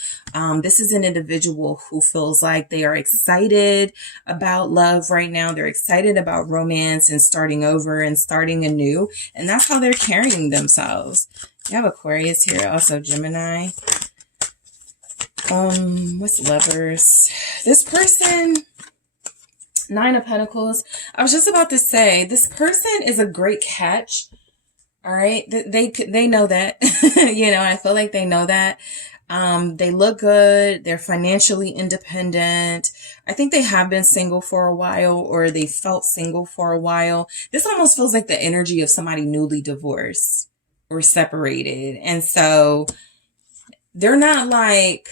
this is an individual who feels like they are excited about love right now. They're excited about romance and starting over and starting anew. And that's how they're carrying themselves. You have Aquarius here, also Gemini. What's Lovers? This person, Nine of Pentacles. I was just about to say, this person is a great catch. All right. They know that, you know, I feel like they know that. They look good. They're financially independent. I think they have been single for a while, or they felt single for a while. This almost feels like the energy of somebody newly divorced or separated. And so they're not like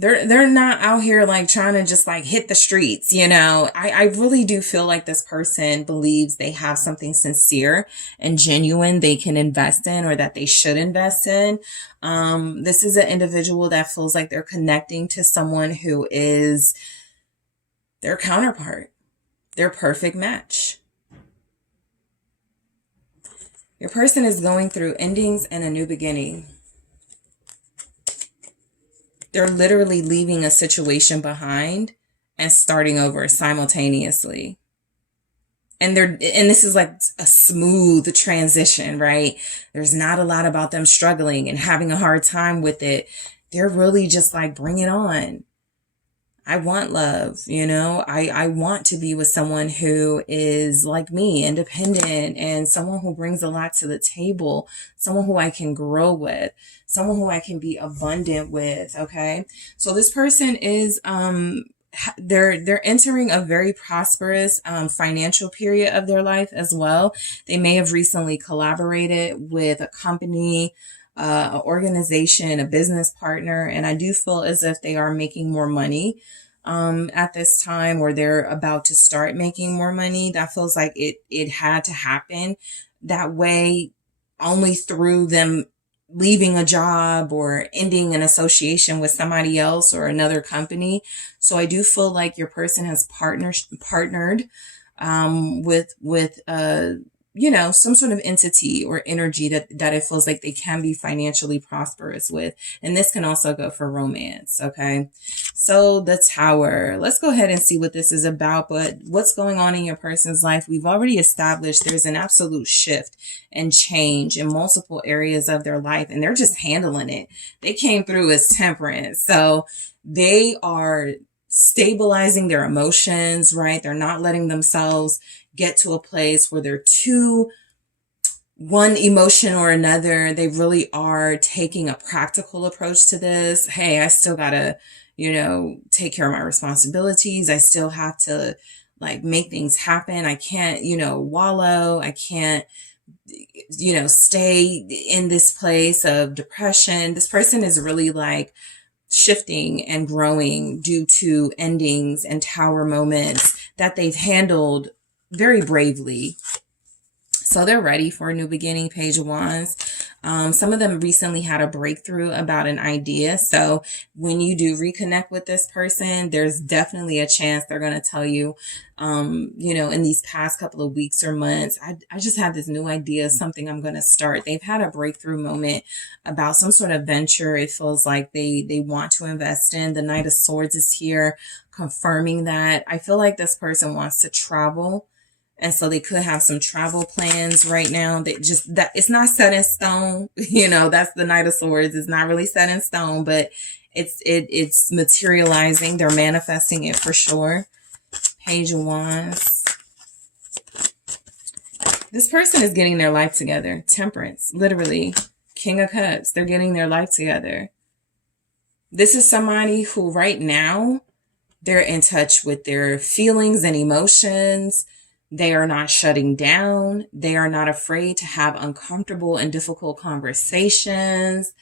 they're not out here like trying to just like hit the streets, you know. I really do feel like this person believes they have something sincere and genuine they can invest in, or that they should invest in. This is an individual that feels like they're connecting to someone who is their counterpart, their perfect match. Your person is going through endings and a new beginning. They're literally leaving a situation behind and starting over simultaneously. And this is like a smooth transition, right? There's not a lot about them struggling and having a hard time with it. They're really just like, bring it on. I want love, you know, I want to be with someone who is like me, independent, and someone who brings a lot to the table, someone who I can grow with, someone who I can be abundant with. Okay. So this person is, they're entering a very prosperous, financial period of their life as well. They may have recently collaborated with a company, an organization, a business partner, and I do feel as if they are making more money at this time, or they're about to start making more money. That feels like it had to happen that way, only through them leaving a job or ending an association with somebody else or another company. So I do feel like your person has partnered with you know, some sort of entity or energy that it feels like they can be financially prosperous with. And this can also go for romance. Okay. So the Tower, let's go ahead and see what this is about. But what's going on in your person's life? We've already established there's an absolute shift and change in multiple areas of their life, and they're just handling it. They came through as Temperance. So they are stabilizing their emotions, right? They're not letting themselves get to a place where they're too one emotion or another. They really are taking a practical approach to this. Hey, I still gotta, you know, take care of my responsibilities. I still have to like make things happen. I can't, you know, wallow. I can't, you know, stay in this place of depression. This person is really like shifting and growing due to endings and tower moments that they've handled very bravely. So they're ready for a new beginning, Page of Wands. Some of them recently had a breakthrough about an idea. So when you do reconnect with this person, there's definitely a chance they're going to tell you, you know, in these past couple of weeks or months, I just had this new idea, something I'm going to start. They've had a breakthrough moment about some sort of venture. It feels like they want to invest in. The Knight of Swords is here confirming that. I feel like this person wants to travel. And so they could have some travel plans right now. That it's not set in stone. You know, that's the Knight of Swords. It's not really set in stone, but it's materializing. They're manifesting it for sure. Page of Wands. This person is getting their life together. Temperance, literally. King of Cups. They're getting their life together. This is somebody who right now, they're in touch with their feelings and emotions. They are not shutting down. They are not afraid to have uncomfortable and difficult conversations.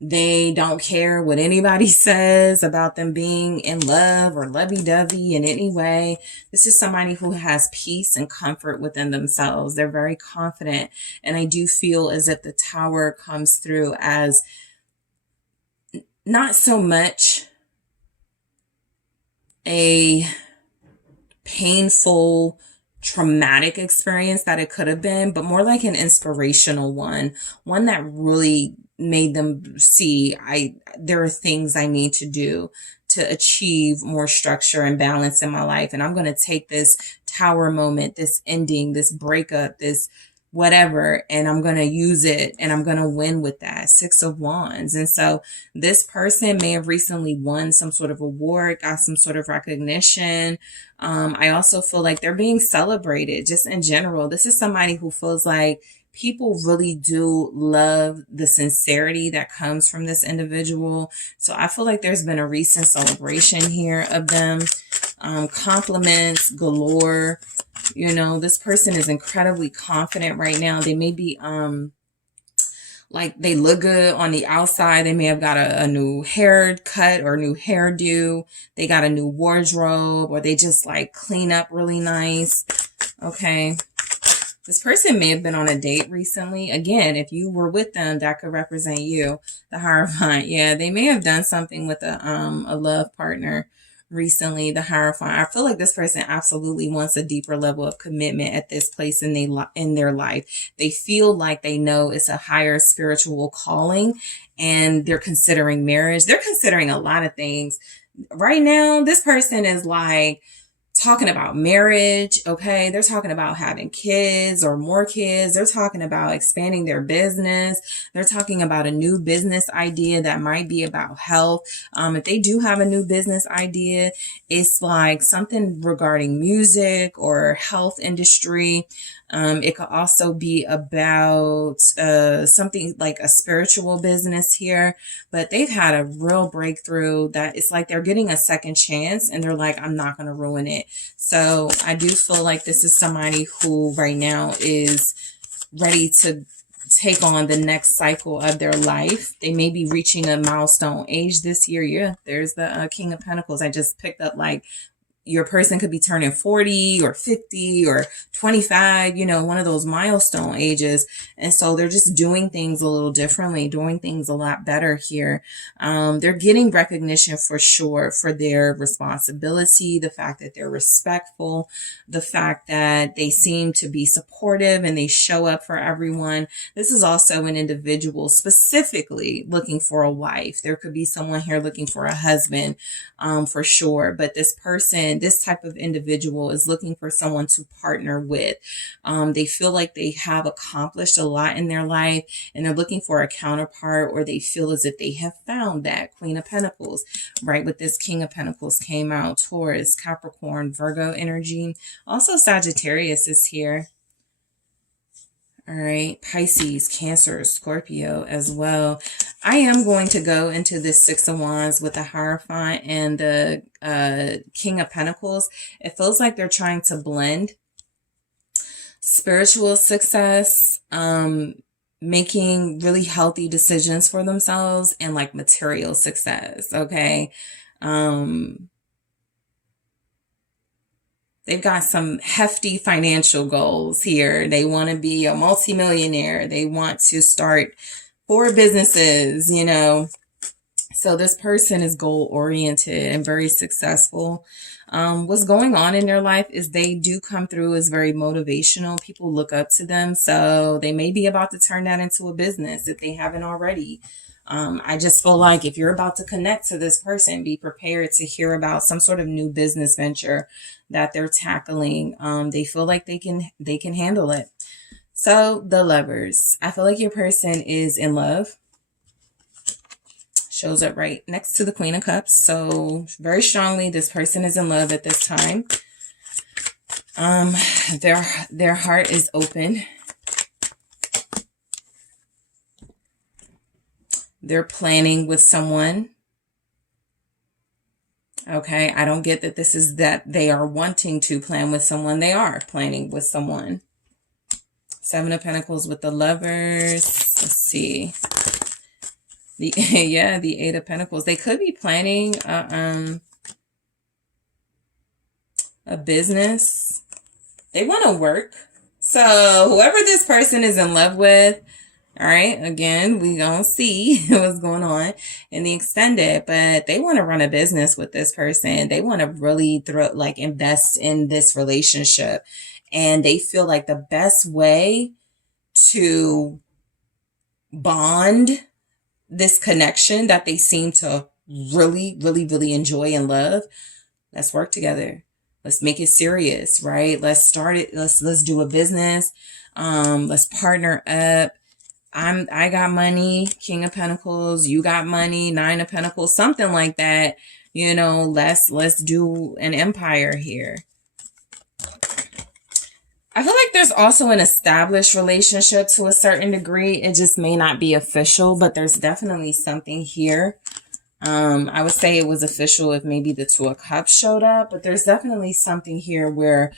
They don't care what anybody says about them being in love or lovey-dovey in any way. This is somebody who has peace and comfort within themselves. They're very confident. And I do feel as if the Tower comes through as not so much a painful, traumatic experience that it could have been, but more like an inspirational one that really made them see there are things I need to do to achieve more structure and balance in my life. And I'm going to take this Tower moment, this ending, this breakup, this whatever, and I'm going to use it and I'm going to win with that. Six of Wands. And so this person may have recently won some sort of award, got some sort of recognition. I also feel like they're being celebrated just in general. This is somebody who feels like people really do love the sincerity that comes from this individual. So I feel like there's been a recent celebration here of them. Compliments galore. You know, this person is incredibly confident right now. They may be like they look good on the outside. They may have got a new haircut or new hairdo. They got a new wardrobe, or they just like clean up really nice. Okay. This person may have been on a date recently. Again, if you were with them, that could represent you, the Hierophant. Yeah, they may have done something with a love partner recently, the Hierophant. I feel like this person absolutely wants a deeper level of commitment at this place in their life. They feel like they know it's a higher spiritual calling, and they're considering marriage. They're considering a lot of things. Right now, this person is like, talking about marriage, okay? They're talking about having kids or more kids. They're talking about expanding their business. They're talking about a new business idea that might be about health. If they do have a new business idea, it's like something regarding music or health industry. It could also be about something like a spiritual business here, but they've had a real breakthrough that it's like they're getting a second chance, and they're like, I'm not going to ruin it. So I do feel like this is somebody who right now is ready to take on the next cycle of their life. They may be reaching a milestone age this year. Yeah, there's the King of Pentacles. I just picked up like your person could be turning 40 or 50 or 25, one of those milestone ages. And so they're just doing things a little differently, doing things a lot better here. They're getting recognition for sure for their responsibility, the fact that they're respectful, the fact that they seem to be supportive and they show up for everyone. This is also an individual specifically looking for a wife. There could be someone here looking for a husband, for sure. But this type of individual is looking for someone to partner with. They feel like they have accomplished a lot in their life, and they're looking for a counterpart, or they feel as if they have found that Queen of Pentacles, right? With this King of Pentacles came out, Taurus, Capricorn, Virgo energy. Also Sagittarius is here. All right, Pisces, Cancer, Scorpio as well. I am going to go into this Six of Wands with the Hierophant and the King of Pentacles. It feels like they're trying to blend spiritual success, making really healthy decisions for themselves, and like material success, okay? They've got some hefty financial goals here. They want to be a multimillionaire. They want to start 4 businesses, So this person is goal oriented and very successful. What's going on in their life is they do come through as very motivational. People look up to them. So they may be about to turn that into a business if they haven't already. I just feel like if you're about to connect to this person, be prepared to hear about some sort of new business venture that they're tackling. They feel like they can handle it. So the Lovers, I feel like your person is in love. Shows up right next to the Queen of Cups. So very strongly, this person is in love at this time. Their heart is open. They're planning with someone. Okay, I don't get that this is that they are wanting to plan with someone. They are planning with someone. 7 of Pentacles with the Lovers. Let's see. The 8 of Pentacles. They could be planning a business. They want to work. So whoever this person is in love with, all right, again, we gonna see what's going on in the extended, but they want to run a business with this person. They want to really invest in this relationship. And they feel like the best way to bond this connection that they seem to really, really, really enjoy and love, let's work together. Let's make it serious, right? Let's start it. Let's do a business. Let's partner up. I got money, King of Pentacles, you got money, 9 of Pentacles, something like that. Let's do an empire here. I feel like there's also an established relationship to a certain degree. It just may not be official, but there's definitely something here. I would say it was official if maybe the 2 of Cups showed up, but there's definitely something here where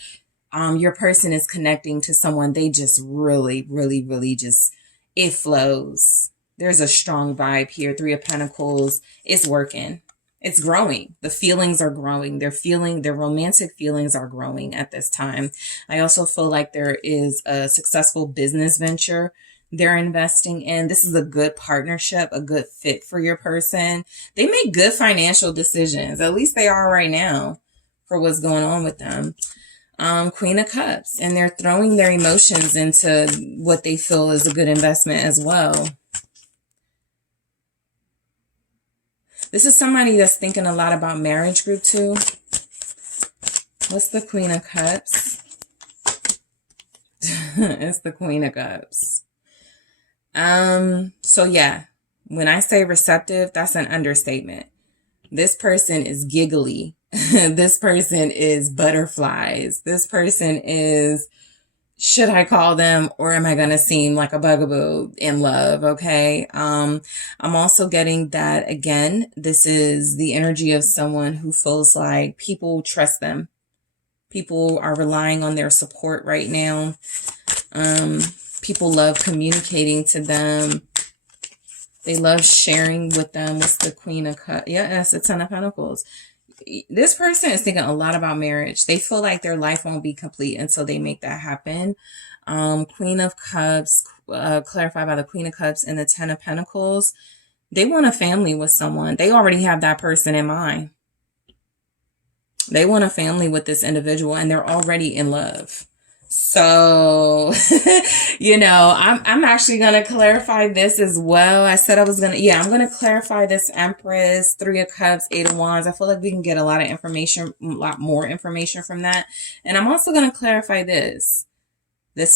your person is connecting to someone they just really, really, really just it flows. There's a strong vibe here. Three of Pentacles. It's working. It's growing. The feelings are growing. Their romantic feelings are growing at this time. I also feel like there is a successful business venture they're investing in. This is a good partnership, a good fit for your person. They make good financial decisions. At least they are right now for what's going on with them. Queen of Cups, and they're throwing their emotions into what they feel is a good investment as well. This is somebody that's thinking a lot about marriage, group 2. What's the Queen of Cups? It's the Queen of Cups. So yeah, when I say receptive, that's an understatement. This person is giggly. This person is butterflies. This person is, should I call them, or am I going to seem like a bugaboo in love? Okay. I'm also getting that, again, this is the energy of someone who feels like people trust them. People are relying on their support right now. People love communicating to them. They love sharing with them. What's the Queen of Cups? Yes, the Ten of Pentacles. This person is thinking a lot about marriage. They feel like their life won't be complete until they make that happen. Queen of Cups, clarified by the Queen of Cups and the Ten of Pentacles. They want a family with someone. They already have that person in mind. They want a family with this individual, and they're already in love. So, you know, I'm actually going to clarify this as well. I said I was going to, I'm going to clarify this Empress, Three of Cups, Eight of Wands. I feel like we can get a lot of information, a lot more information from that. And I'm also going to clarify this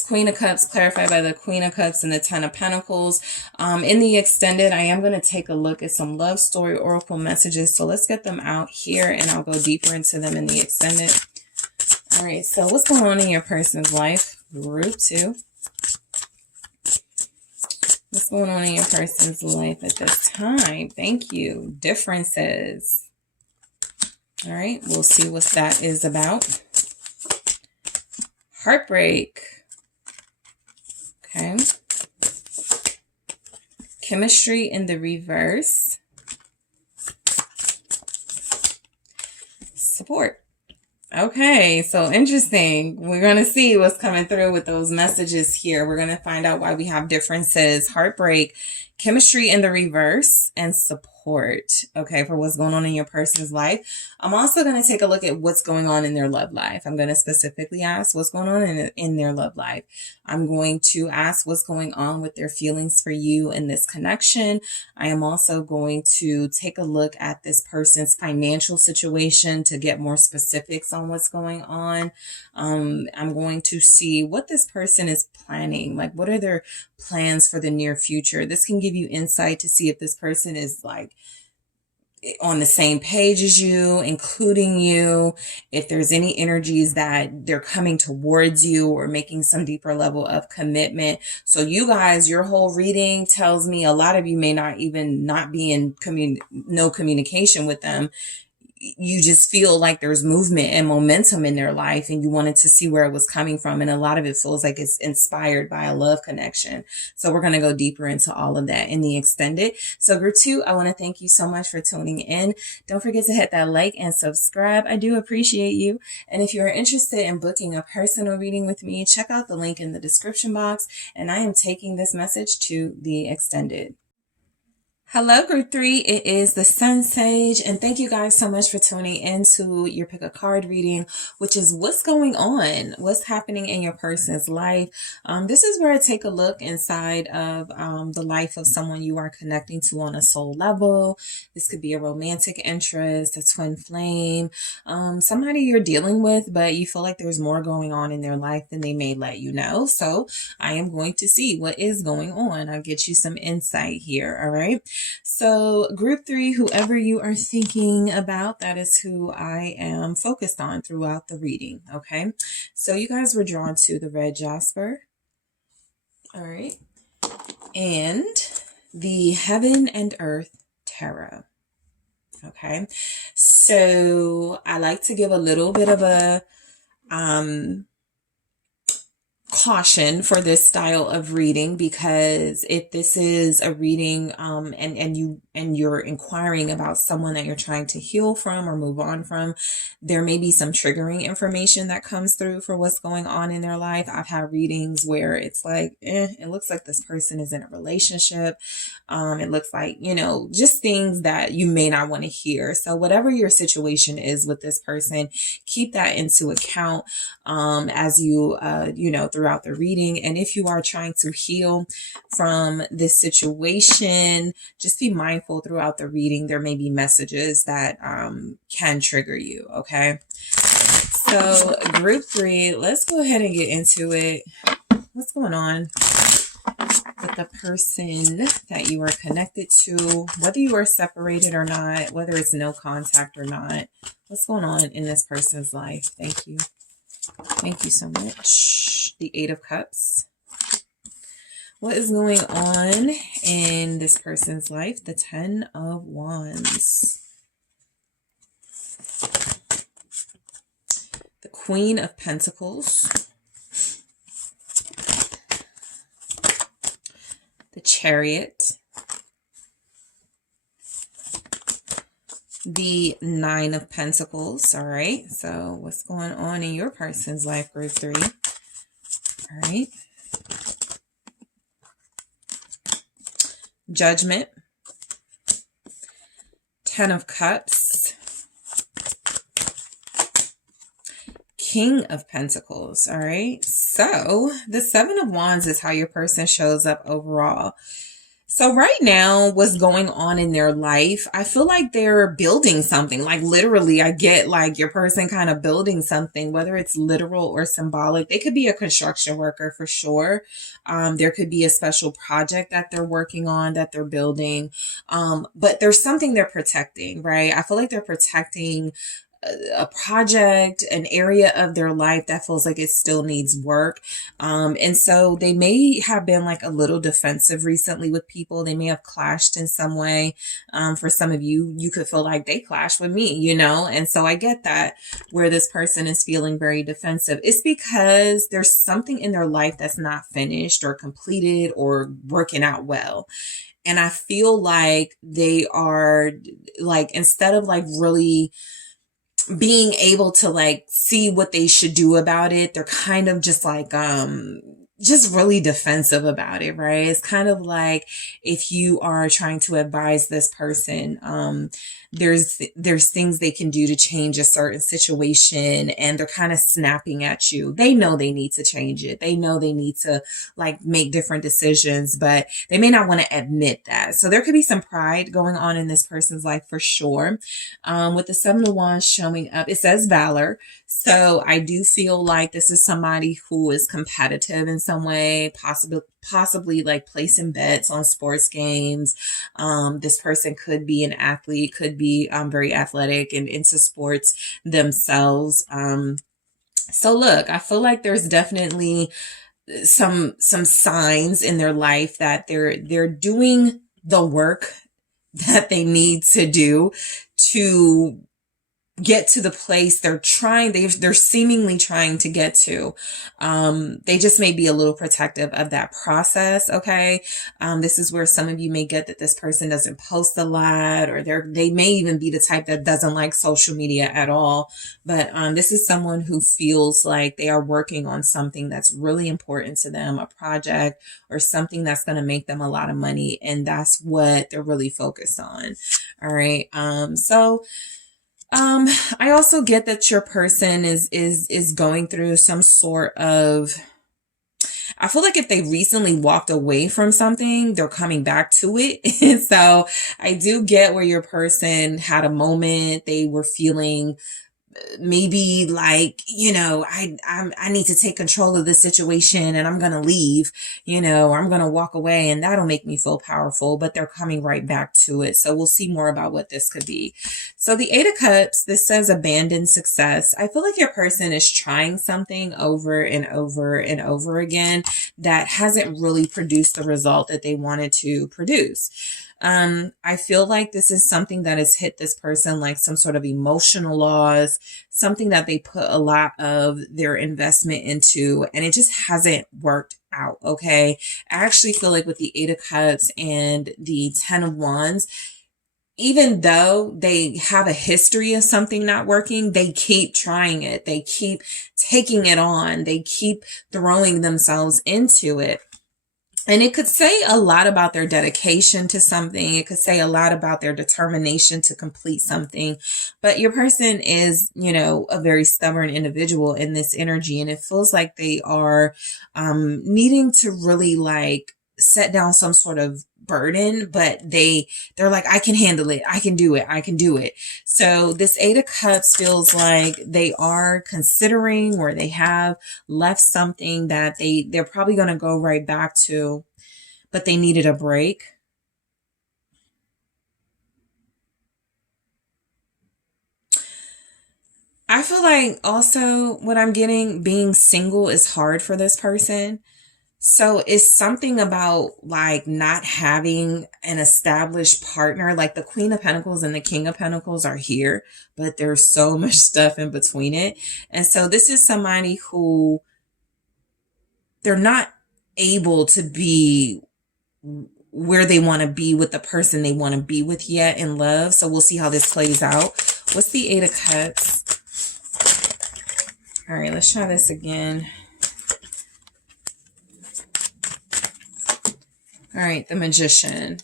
Queen of Cups, clarified by the Queen of Cups and the Ten of Pentacles. In the extended, I am going to take a look at some love story oracle messages. So let's get them out here, and I'll go deeper into them in the extended. All right, so what's going on in your person's life? Group 2. What's going on in your person's life at this time? Thank you. Differences. All right, we'll see what that is about. Heartbreak. Okay. Chemistry in the reverse. Support. Okay, so interesting. We're going to see what's coming through with those messages here. We're going to find out why we have differences. Heartbreak, chemistry in the reverse, and support. Okay, for what's going on in your person's life. I'm also going to take a look at what's going on in their love life. I'm going to specifically ask what's going on in their love life. I'm going to ask what's going on with their feelings for you in this connection. I am also going to take a look at this person's financial situation to get more specifics on what's going on. I'm going to see what this person is planning. Like, what are their plans for the near future? This can give you insight to see if this person is like on the same page as you, including you, if there's any energies that they're coming towards you or making some deeper level of commitment. So you guys, your whole reading tells me a lot of you may not even not be in no communication with them. You just feel like there's movement and momentum in their life, and you wanted to see where it was coming from. And a lot of it feels like it's inspired by a love connection. So we're going to go deeper into all of that in the extended. So group 2, I want to thank you so much for tuning in. Don't forget to hit that like and subscribe. I do appreciate you. And if you are interested in booking a personal reading with me, check out the link in the description box. And I am taking this message to the extended. Hello, group 3. It is the SunSage, and thank you guys so much for tuning into your pick a card reading, which is what's going on, what's happening in your person's life. This is where I take a look inside of the life of someone you are connecting to on a soul level. This could be a romantic interest, a twin flame, somebody you're dealing with, but you feel like there's more going on in their life than they may let you know. So I am going to see what is going on. I'll get you some insight here. All right. So group 3, whoever you are thinking about, that is who I am focused on throughout the reading. Okay. So you guys were drawn to the red jasper. All right. And the heaven and earth tarot. Okay. So I like to give a little bit of a, caution for this style of reading, because if this is a reading and you're inquiring about someone that you're trying to heal from or move on from, there may be some triggering information that comes through for what's going on in their life. I've had readings where it's like, it looks like this person is in a relationship. It looks like, just things that you may not want to hear. So whatever your situation is with this person, keep that into account as you throughout the reading. And if you are trying to heal from this situation, just be mindful throughout the reading. There may be messages that can trigger you. Okay. So group 3, let's go ahead and get into it. What's going on with the person that you are connected to, whether you are separated or not, whether it's no contact or not? What's going on in this person's life? Thank you. Thank you so much. The 8 of Cups. What is going on in this person's life? The 10 of Wands. The Queen of Pentacles. The Chariot. The 9 of Pentacles. All right. So what's going on in your person's life, group 3? All right. Judgment. 10 of Cups. King of Pentacles. All right. So the 7 of Wands is how your person shows up overall. So right now, what's going on in their life, I feel like they're building something. Like literally, I get like your person kind of building something, whether it's literal or symbolic. They could be a construction worker for sure. There could be a special project that they're working on, that they're building. But there's something they're protecting, right? I feel like they're protecting a project, an area of their life that feels like it still needs work. And so they may have been like a little defensive recently with people. They may have clashed in some way. For some of you, you could feel like they clashed with me, and so I get that where this person is feeling very defensive. It's because there's something in their life that's not finished or completed or working out well. And I feel like they are like, instead of like really being able to like see what they should do about it, they're kind of just like just really defensive about it, right? It's kind of like if you are trying to advise this person, there's things they can do to change a certain situation, and they're kind of snapping at you. They know they need to change it. They know they need to like make different decisions, but they may not want to admit that. So there could be some pride going on in this person's life for sure. With the 7 of Wands showing up, it says valor. So I do feel like this is somebody who is competitive in some way, possibly like placing bets on sports games. This person could be an athlete, could be very athletic and into sports themselves. So look, I feel like there's definitely some signs in their life that they're doing the work that they need to do to get to the place they're seemingly trying to get to. They just may be a little protective of that process. Okay. This is where some of you may get that this person doesn't post a lot, or they may even be the type that doesn't like social media at all. But, this is someone who feels like they are working on something that's really important to them, a project or something that's going to make them a lot of money. And that's what they're really focused on. All right. I also get that your person is going through some sort of, I feel like if they recently walked away from something, they're coming back to it. So I do get where your person had a moment, they were feeling maybe like, I need to take control of the situation and I'm going to leave, I'm going to walk away and that'll make me feel powerful, but they're coming right back to it. So we'll see more about what this could be. So the 8 of Cups, this says abandoned success. I feel like your person is trying something over and over and over again that hasn't really produced the result that they wanted to produce. I feel like this is something that has hit this person like some sort of emotional loss, something that they put a lot of their investment into, and it just hasn't worked out. Okay. I actually feel like with the Eight of Cups and the Ten of Wands, even though they have a history of something not working, they keep trying it. They keep taking it on. They keep throwing themselves into it. And it could say a lot about their dedication to something. It could say a lot about their determination to complete something. But your person is, you know, a very stubborn individual in this energy. And it feels like they are needing to really like set down some sort of burden, but they're like, I can handle it. I can do it. I can do it. So this Eight of Cups feels like they are considering, or they have left something that they're probably going to go right back to, but they needed a break. I feel like also what I'm getting, being single is hard for this person. So it's something about like not having an established partner. Like the Queen of Pentacles and the King of Pentacles are here, but there's so much stuff in between it. And so this is somebody who they're not able to be where they want to be with the person they want to be with yet in love. So we'll see how this plays out. What's the Eight of Cups? All right, let's try this again. All right, the Magician.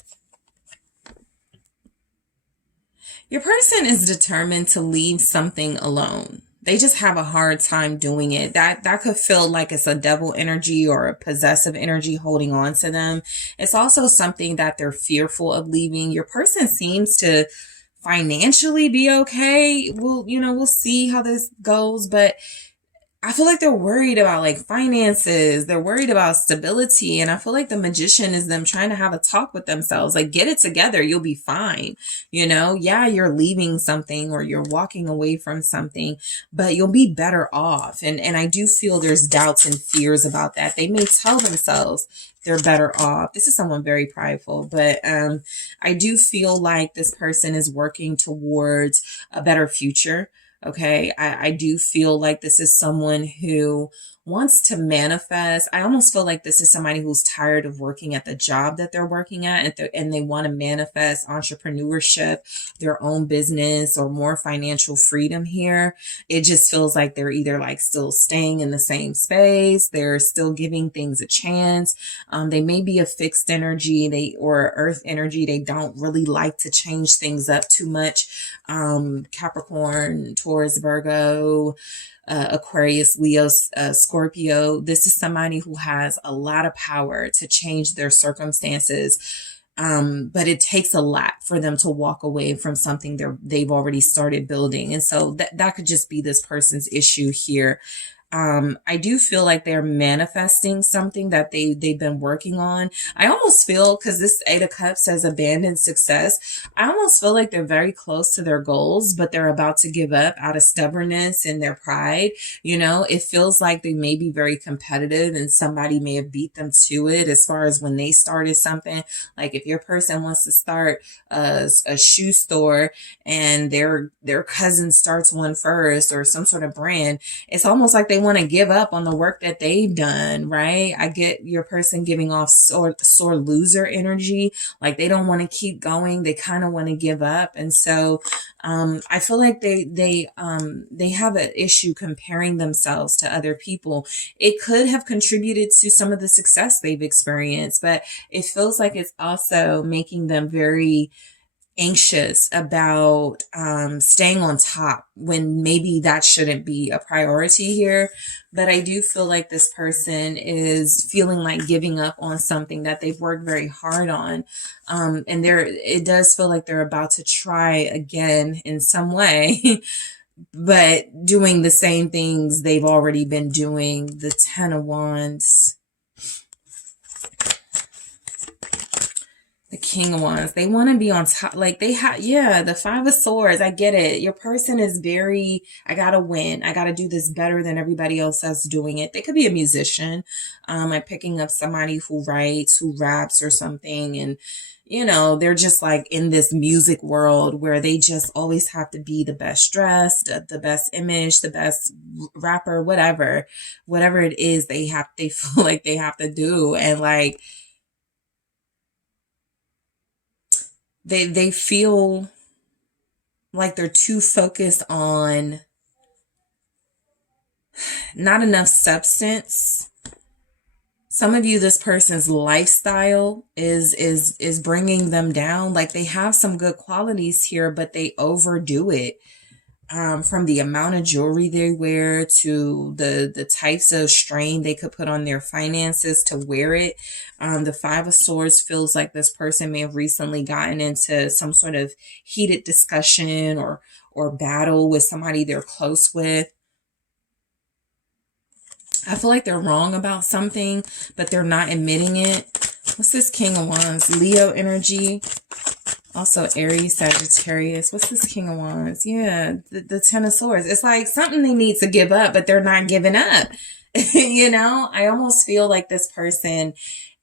Your person is determined to leave something alone. They just have a hard time doing it. That could feel like it's a devil energy or a possessive energy holding on to them. It's also something that they're fearful of leaving. Your person seems to financially be okay. We'll see how this goes, but I feel like they're worried about like finances. They're worried about stability. And I feel like the Magician is them trying to have a talk with themselves. Like, get it together. You'll be fine. Yeah, you're leaving something or you're walking away from something, but you'll be better off. And I do feel there's doubts and fears about that. They may tell themselves they're better off. This is someone very prideful, but I do feel like this person is working towards a better future. Okay. I do feel like this is someone who wants to manifest. I almost feel like this is somebody who's tired of working at the job that they're working at, and they want to manifest entrepreneurship, their own business, or more financial freedom here. It just feels like they're either like still staying in the same space. They're still giving things a chance. They may be a fixed energy, or earth energy. They don't really like to change things up too much. Capricorn, Taurus, Virgo, Aquarius, Leo, Scorpio. This is somebody who has a lot of power to change their circumstances. But it takes a lot for them to walk away from something they've already started building. And so that could just be this person's issue here. I do feel like they're manifesting something that they've been working on. I almost feel, because this Eight of Cups says abandoned success, I almost feel like they're very close to their goals, but they're about to give up out of stubbornness and their pride. It feels like they may be very competitive and somebody may have beat them to it as far as when they started something. Like if your person wants to start a shoe store and their cousin starts one first, or some sort of brand, it's almost like they want to give up on the work that they've done, right? I get your person giving off sore loser energy. Like they don't want to keep going. They kind of want to give up. And so I feel like they have an issue comparing themselves to other people. It could have contributed to some of the success they've experienced, but it feels like it's also making them very anxious about staying on top when maybe that shouldn't be a priority here. But I do feel like this person is feeling like giving up on something that they've worked very hard on. And it does feel like they're about to try again in some way, but doing the same things they've already been doing. The Ten of Wands, the King of Wands. They want to be on top. Like they have, yeah, the Five of Swords. I get it. Your person is very, I gotta win. I gotta do this better than everybody else that's doing it. They could be a musician. I'm picking up somebody who writes, who raps or something. And, you know, they're just like in this music world where they just always have to be the best dressed, the best image, the best rapper, whatever it is they feel like they have to do. And like, they feel like they're too focused on not enough substance. Some of you, this person's lifestyle is bringing them down. Like they have some good qualities here, but they overdo it. From the amount of jewelry they wear to the types of strain they could put on their finances to wear it. The Five of Swords feels like this person may have recently gotten into some sort of heated discussion or battle with somebody they're close with. I feel like they're wrong about something, but they're not admitting it. What's this King of Wands? Leo energy. Also Aries, Sagittarius. What's this King of Wands? Yeah, the Ten of Swords. It's like something they need to give up, but they're not giving up. You know, I almost feel like this person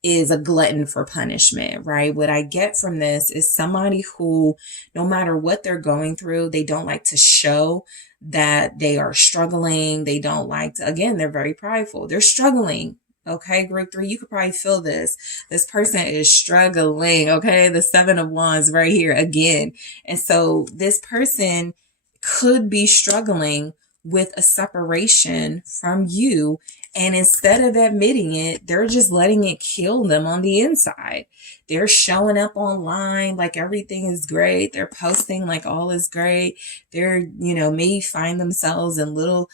is a glutton for punishment, right? What I get from this is somebody who, no matter what they're going through, they don't like to show that they are struggling. They don't like to, again, they're very prideful. They're struggling. Okay, group 3, you could probably feel this. This person is struggling. Okay, the Seven of Wands right here again. And so this person could be struggling with a separation from you. And instead of admitting it, they're just letting it kill them on the inside. They're showing up online like everything is great. They're posting like all is great. They're, you know, may find themselves in little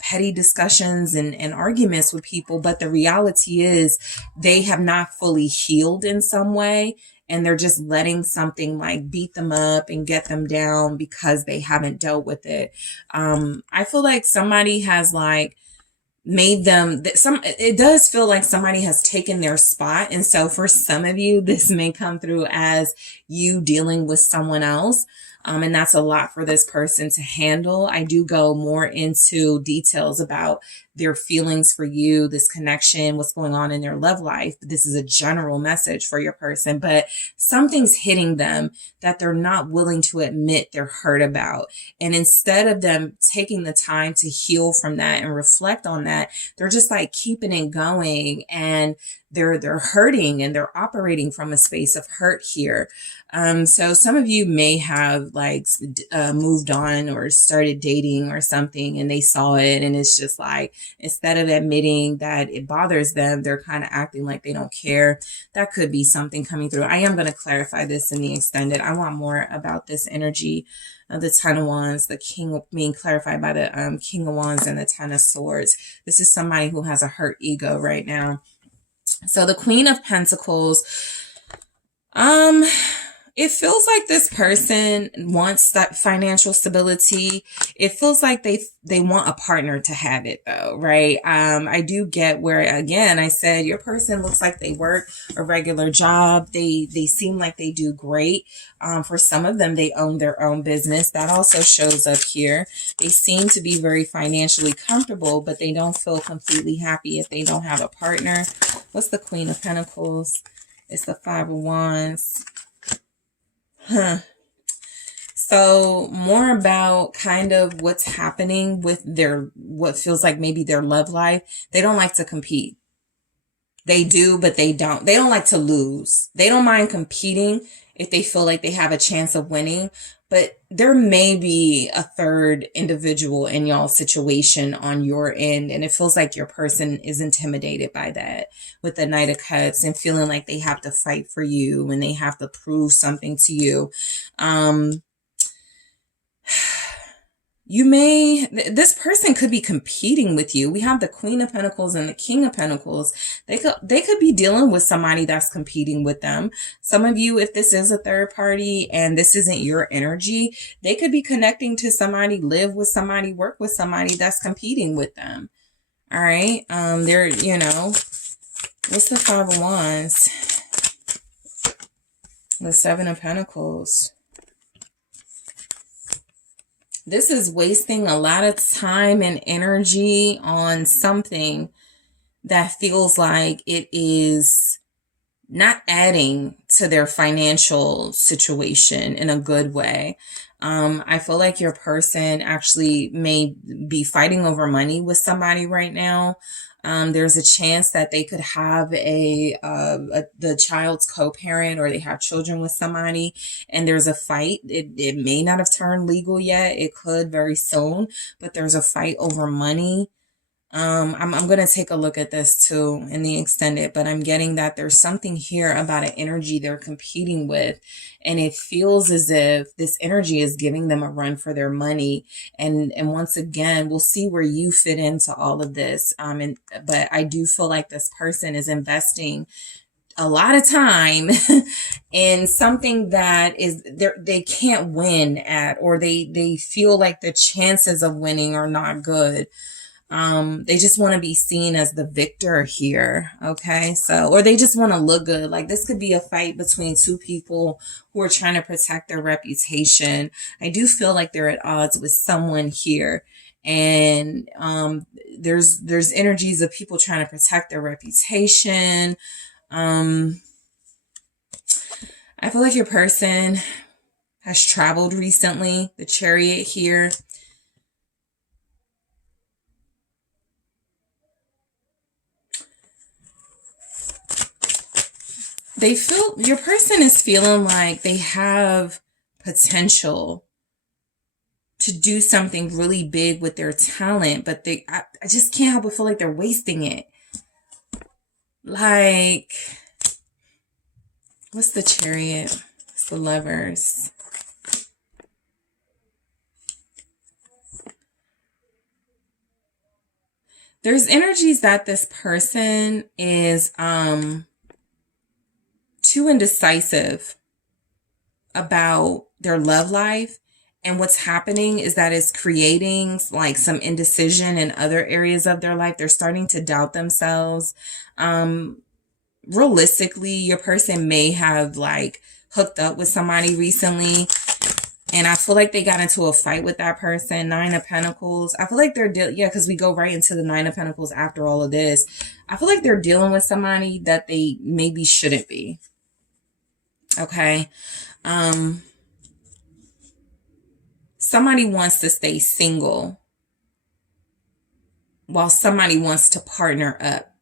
petty discussions and arguments with people. But the reality is they have not fully healed in some way. And they're just letting something like beat them up and get them down because they haven't dealt with it. I feel like somebody has like made them it does feel like somebody has taken their spot. And so for some of you, this may come through as you dealing with someone else. And that's a lot for this person to handle. I do go more into details about their feelings for you, this connection, what's going on in their love life. This is a general message for your person, but something's hitting them that they're not willing to admit they're hurt about. And instead of them taking the time to heal from that and reflect on that, they're just like keeping it going, and they're hurting and they're operating from a space of hurt here. So some of you may have like moved on or started dating or something, and they saw it, and it's just like, instead of admitting that it bothers them, they're kind of acting like they don't care. That could be something coming through. I am going to clarify this in the extended. I want more about this energy of the Ten of Wands, the King being clarified by the King of Wands and the Ten of Swords. This is somebody who has a hurt ego right now. So the Queen of Pentacles, it feels like this person wants that financial stability. It feels like they want a partner to have it though, right? I do get where, again, I said your person looks like they work a regular job. They seem like they do great. For some of them, they own their own business. That also shows up here. They seem to be very financially comfortable, but they don't feel completely happy if they don't have a partner. What's the Queen of Pentacles? It's the Five of Wands. So more about kind of what's happening with what feels like maybe their love life. They don't like to compete. They do, but they don't. They don't like to lose. They don't mind competing if they feel like they have a chance of winning. But there may be a third individual in y'all's situation on your end. And it feels like your person is intimidated by that with the Knight of Cups and feeling like they have to fight for you and they have to prove something to you. This person could be competing with you. We have the Queen of Pentacles and the King of Pentacles. They could be dealing with somebody that's competing with them. Some of you, if this is a third party and this isn't your energy, they could be connecting to somebody, live with somebody, work with somebody that's competing with them. All right. They're, what's the Five of Wands? The Seven of Pentacles. This is wasting a lot of time and energy on something that feels like it is not adding to their financial situation in a good way. I feel like your person actually may be fighting over money with somebody right now. There's a chance that they could have the child's co-parent, or they have children with somebody, and there's a fight. It may not have turned legal yet. It could very soon, but there's a fight over money. I'm going to take a look at this too in the extended, but I'm getting that there's something here about an energy they're competing with, and it feels as if this energy is giving them a run for their money. And once again, we'll see where you fit into all of this. But I do feel like this person is investing a lot of time in something that is they can't win at, or they feel like the chances of winning are not good. They just want to be seen as the victor here. Okay. So, or they just want to look good. Like this could be a fight between two people who are trying to protect their reputation. I do feel like they're at odds with someone here. And, there's energies of people trying to protect their reputation. I feel like your person has traveled recently. The Chariot here. Your person is feeling like they have potential to do something really big with their talent, but I just can't help but feel like they're wasting it. Like, what's the Chariot? It's the Lovers. There's energies that this person is, too indecisive about their love life, and what's happening is that it's creating like some indecision in other areas of their life. They're starting to doubt themselves. Realistically, your person may have like hooked up with somebody recently, and I feel like they got into a fight with that person. Nine of Pentacles. I feel like they're because we go right into the Nine of Pentacles after all of this. I feel like they're dealing with somebody that they maybe shouldn't be. Okay. Somebody wants to stay single while somebody wants to partner up.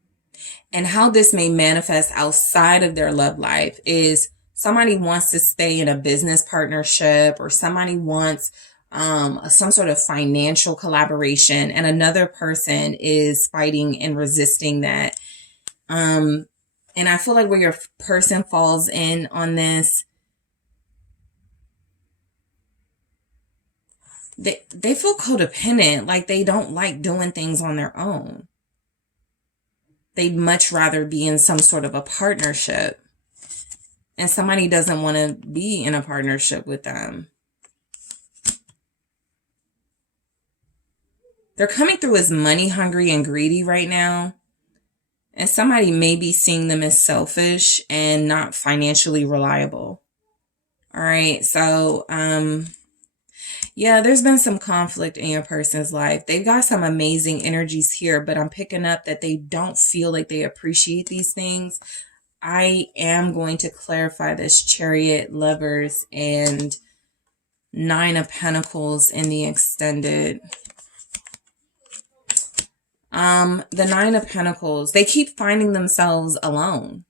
And how this may manifest outside of their love life is somebody wants to stay in a business partnership, or somebody wants some sort of financial collaboration, and another person is fighting and resisting that. And I feel like where your person falls in on this, they feel codependent, like they don't like doing things on their own. They'd much rather be in some sort of a partnership, and somebody doesn't want to be in a partnership with them. They're coming through as money hungry and greedy right now. And somebody may be seeing them as selfish and not financially reliable. All right. So, yeah, there's been some conflict in your person's life. They've got some amazing energies here, but I'm picking up that they don't feel like they appreciate these things. I am going to clarify this Chariot, Lovers, and Nine of Pentacles in the extended. The Nine of Pentacles, they keep finding themselves alone.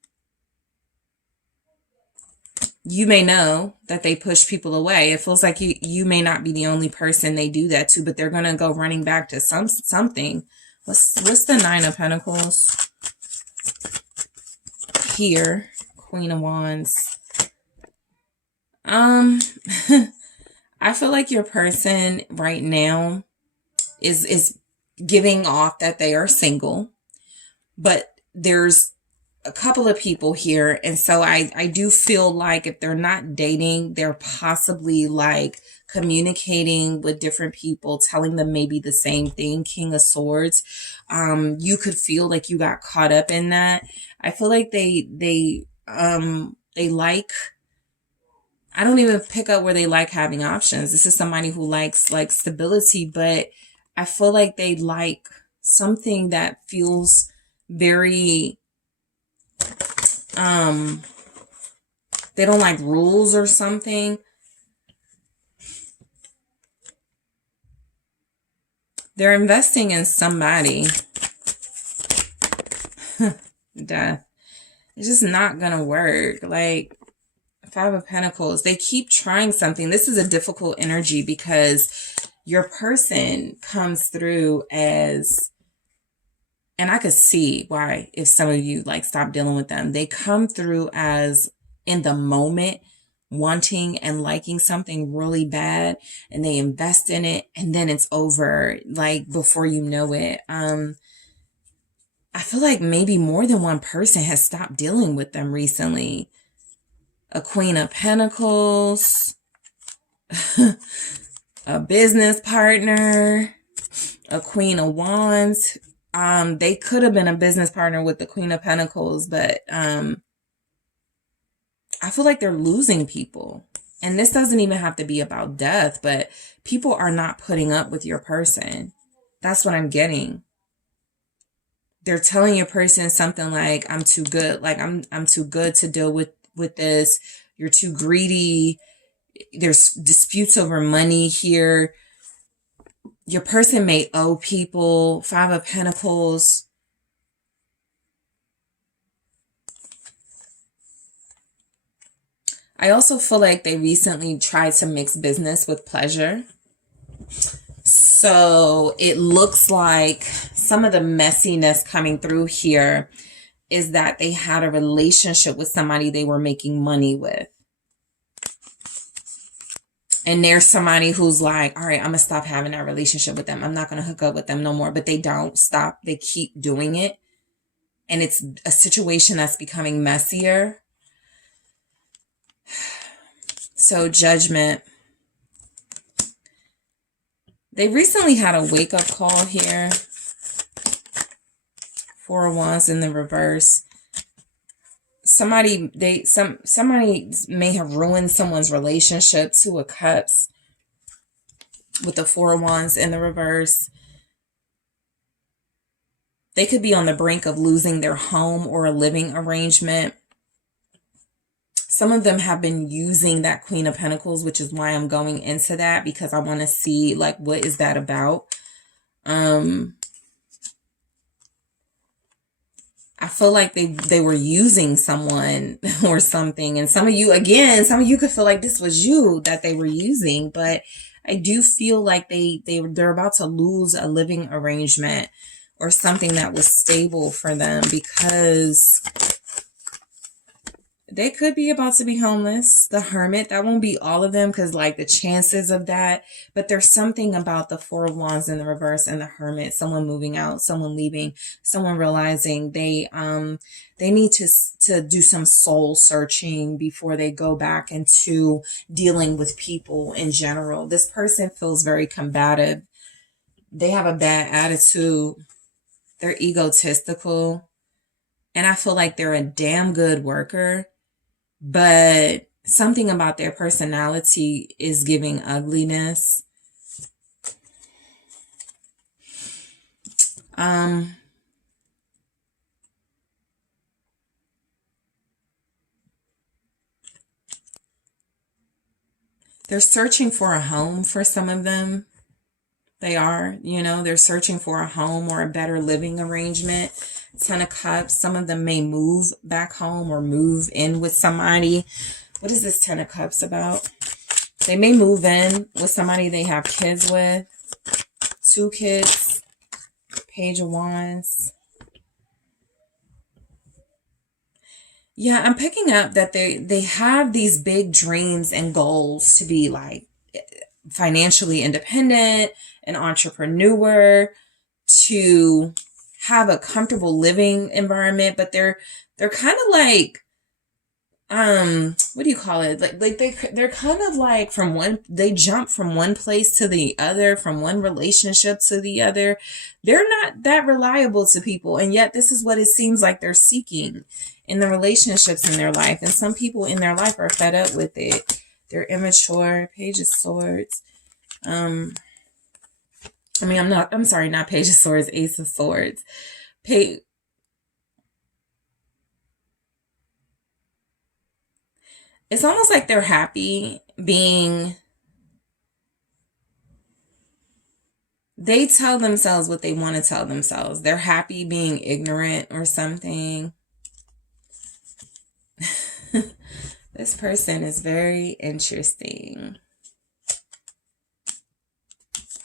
You may know that they push people away. It feels like you may not be the only person they do that to, but they're going to go running back to something. What's the Nine of Pentacles? Here, Queen of Wands. I feel like your person right now is giving off that they are single, but there's a couple of people here. And so I do feel like if they're not dating, they're possibly like communicating with different people, telling them maybe the same thing. King of Swords. You could feel like you got caught up in that. I feel like they like I don't even pick up where they like having options. This is somebody who likes like stability, but I feel like they like something that feels very, they don't like rules or something. They're investing in somebody. Death. It's just not gonna work. Like, Five of Pentacles, they keep trying something. This is a difficult energy because your person comes through as, and I could see why if some of you like stop dealing with them, they come through as in the moment wanting and liking something really bad, and they invest in it, and then it's over like before you know it. I feel like maybe more than one person has stopped dealing with them recently. A Queen of Pentacles, a business partner, a Queen of Wands. They could have been a business partner with the Queen of Pentacles, but I feel like they're losing people. And this doesn't even have to be about death, but people are not putting up with your person. That's what I'm getting. They're telling your person something like, I'm too good. Like, I'm too good to deal with this. You're too greedy. There's disputes over money here. Your person may owe people. Five of Pentacles. I also feel like they recently tried to mix business with pleasure. So it looks like some of the messiness coming through here is that they had a relationship with somebody they were making money with. And there's somebody who's like, all right, I'm going to stop having that relationship with them. I'm not going to hook up with them no more. But they don't stop. They keep doing it. And it's a situation that's becoming messier. So Judgment. They recently had a wake-up call here. Four of Wands in the reverse. Somebody may have ruined someone's relationship. Two of Cups with the Four of Wands in the reverse. They could be on the brink of losing their home or a living arrangement. Some of them have been using that Queen of Pentacles, which is why I'm going into that, because I want to see like what is that about. I feel like they were using someone or something. And some of you could feel like this was you that they were using. But I do feel like they're about to lose a living arrangement or something that was stable for them, because they could be about to be homeless. The Hermit, that won't be all of them because like the chances of that. But there's something about the Four of Wands in the reverse and the Hermit. Someone moving out, someone leaving, someone realizing they need to do some soul searching before they go back into dealing with people in general. This person feels very combative. They have a bad attitude. They're egotistical. And I feel like they're a damn good worker. But something about their personality is giving ugliness. They're searching for a home for some of them. They are, they're searching for a home or a better living arrangement. Ten of Cups. Some of them may move back home or move in with somebody. What is this Ten of Cups about? They may move in with somebody they have kids with. 2 kids. Page of Wands. Yeah, I'm picking up that they have these big dreams and goals to be like financially independent, an entrepreneur, to have a comfortable living environment, but they're kind of like, what do you call it? Like they're kind of like they jump from one place to the other, from one relationship to the other. They're not that reliable to people. And yet this is what it seems like they're seeking in the relationships in their life. And some people in their life are fed up with it. They're immature. Page of Swords. I'm sorry, not Page of Swords, Ace of Swords. It's almost like they're happy being, they tell themselves what they want to tell themselves. They're happy being ignorant or something. This person is very interesting.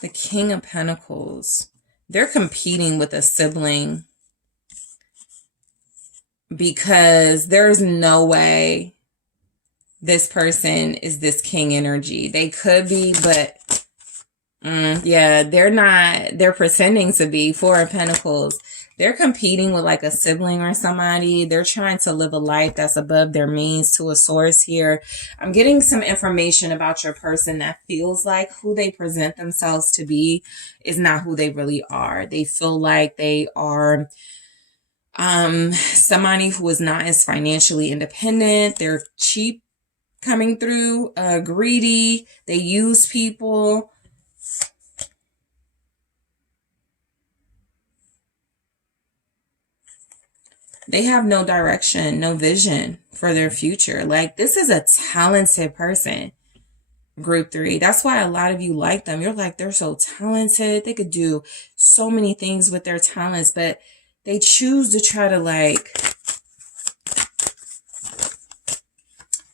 The King of Pentacles. They're competing with a sibling because there's no way this person is this king energy. They could be, but yeah, they're not. They're pretending to be. Four of Pentacles. They're competing with like a sibling or somebody. They're trying to live a life that's above their means. To a source here. I'm getting some information about your person that feels like who they present themselves to be is not who they really are. They feel like they are somebody who is not as financially independent. They're cheap coming through, greedy. They use people. They have no direction, no vision for their future. Like, this is a talented person, group 3. That's why a lot of you like them. You're like, they're so talented. They could do so many things with their talents, but they choose to try to, like,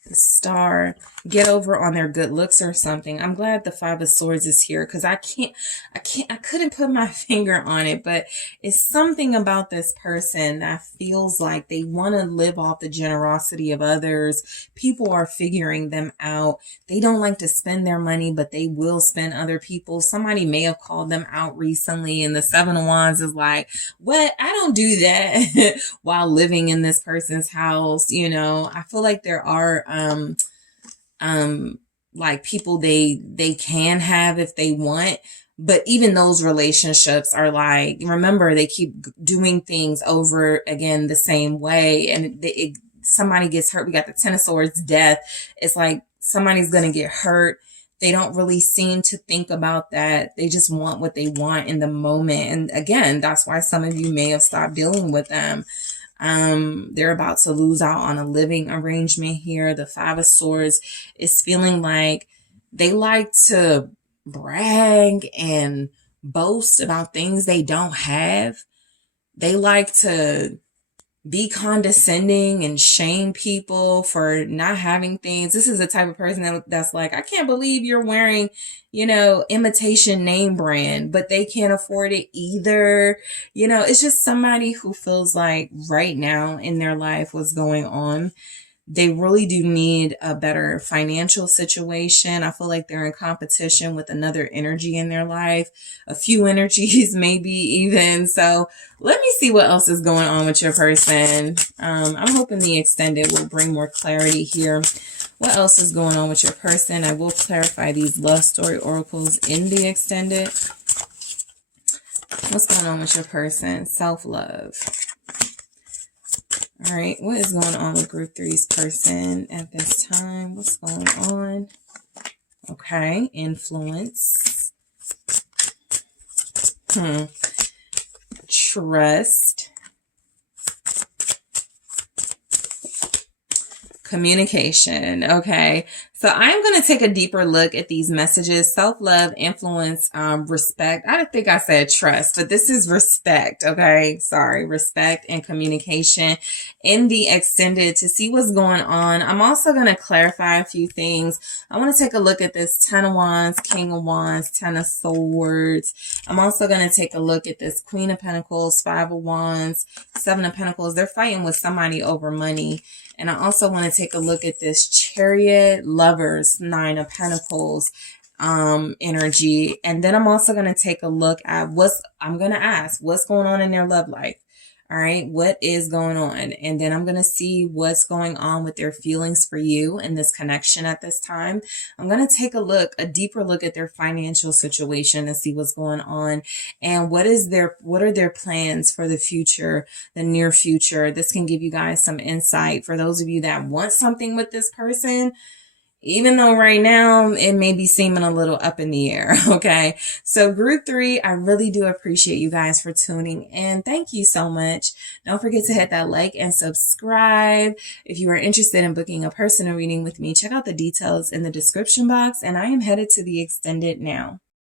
the Star, get over on their good looks or something. I'm glad the Five of Swords is here because I couldn't put my finger on it, but it's something about this person that feels like they want to live off the generosity of others. People are figuring them out. They don't like to spend their money, but they will spend other people. Somebody may have called them out recently, and the Seven of Wands is like, what? I don't do that while living in this person's house. You know, I feel like there are like people they can have if they want, but even those relationships are like, remember, they keep doing things over again the same way, and somebody gets hurt. We got the Ten of Swords, death. It's like somebody's gonna get hurt. They don't really seem to think about that. They just want what they want in the moment, and again, that's why some of you may have stopped dealing with them. They're about to lose out on a living arrangement here. The Five of Swords is feeling like they like to brag and boast about things they don't have. They like to be condescending and shame people for not having things. This is the type of person that's like, I can't believe you're wearing, you know, imitation name brand, but they can't afford it either. You know, it's just somebody who feels like right now in their life, what's going on, they really do need a better financial situation. I feel like they're in competition with another energy in their life, a few energies, maybe even. So let me see what else is going on with your person. I'm hoping the extended will bring more clarity here. What else is going on with your person? I will clarify these love story oracles in the extended. What's going on with your person? Self-love. All right, what is going on with group 3's person at this time? What's going on? Okay, influence. Trust. Communication. Okay, so I'm going to take a deeper look at these messages. Self-love, influence, respect. I don't think I said trust, but this is respect. Okay, sorry, respect and communication in the extended to see what's going on. I'm also going to clarify a few things. I want to take a look at this Ten of Wands, King of Wands, Ten of Swords. I'm also going to take a look at this Queen of Pentacles, Five of Wands, Seven of Pentacles. They're fighting with somebody over money. And I also want to take a look at this Chariot, Lovers, Nine of Pentacles energy. And then I'm also going to take a look at I'm going to ask what's going on in their love life. All right, what is going on? And then I'm going to see what's going on with their feelings for you in this connection at this time. I'm going to take a deeper look at their financial situation and see what's going on and what are their plans for the future, the near future. This can give you guys some insight for those of you that want something with this person. even though right now it may be seeming a little up in the air. Okay. So group 3, I really do appreciate you guys for tuning in. Thank you so much. Don't forget to hit that like and subscribe. If you are interested in booking a personal reading with me, check out the details in the description box, and I am headed to the extended now.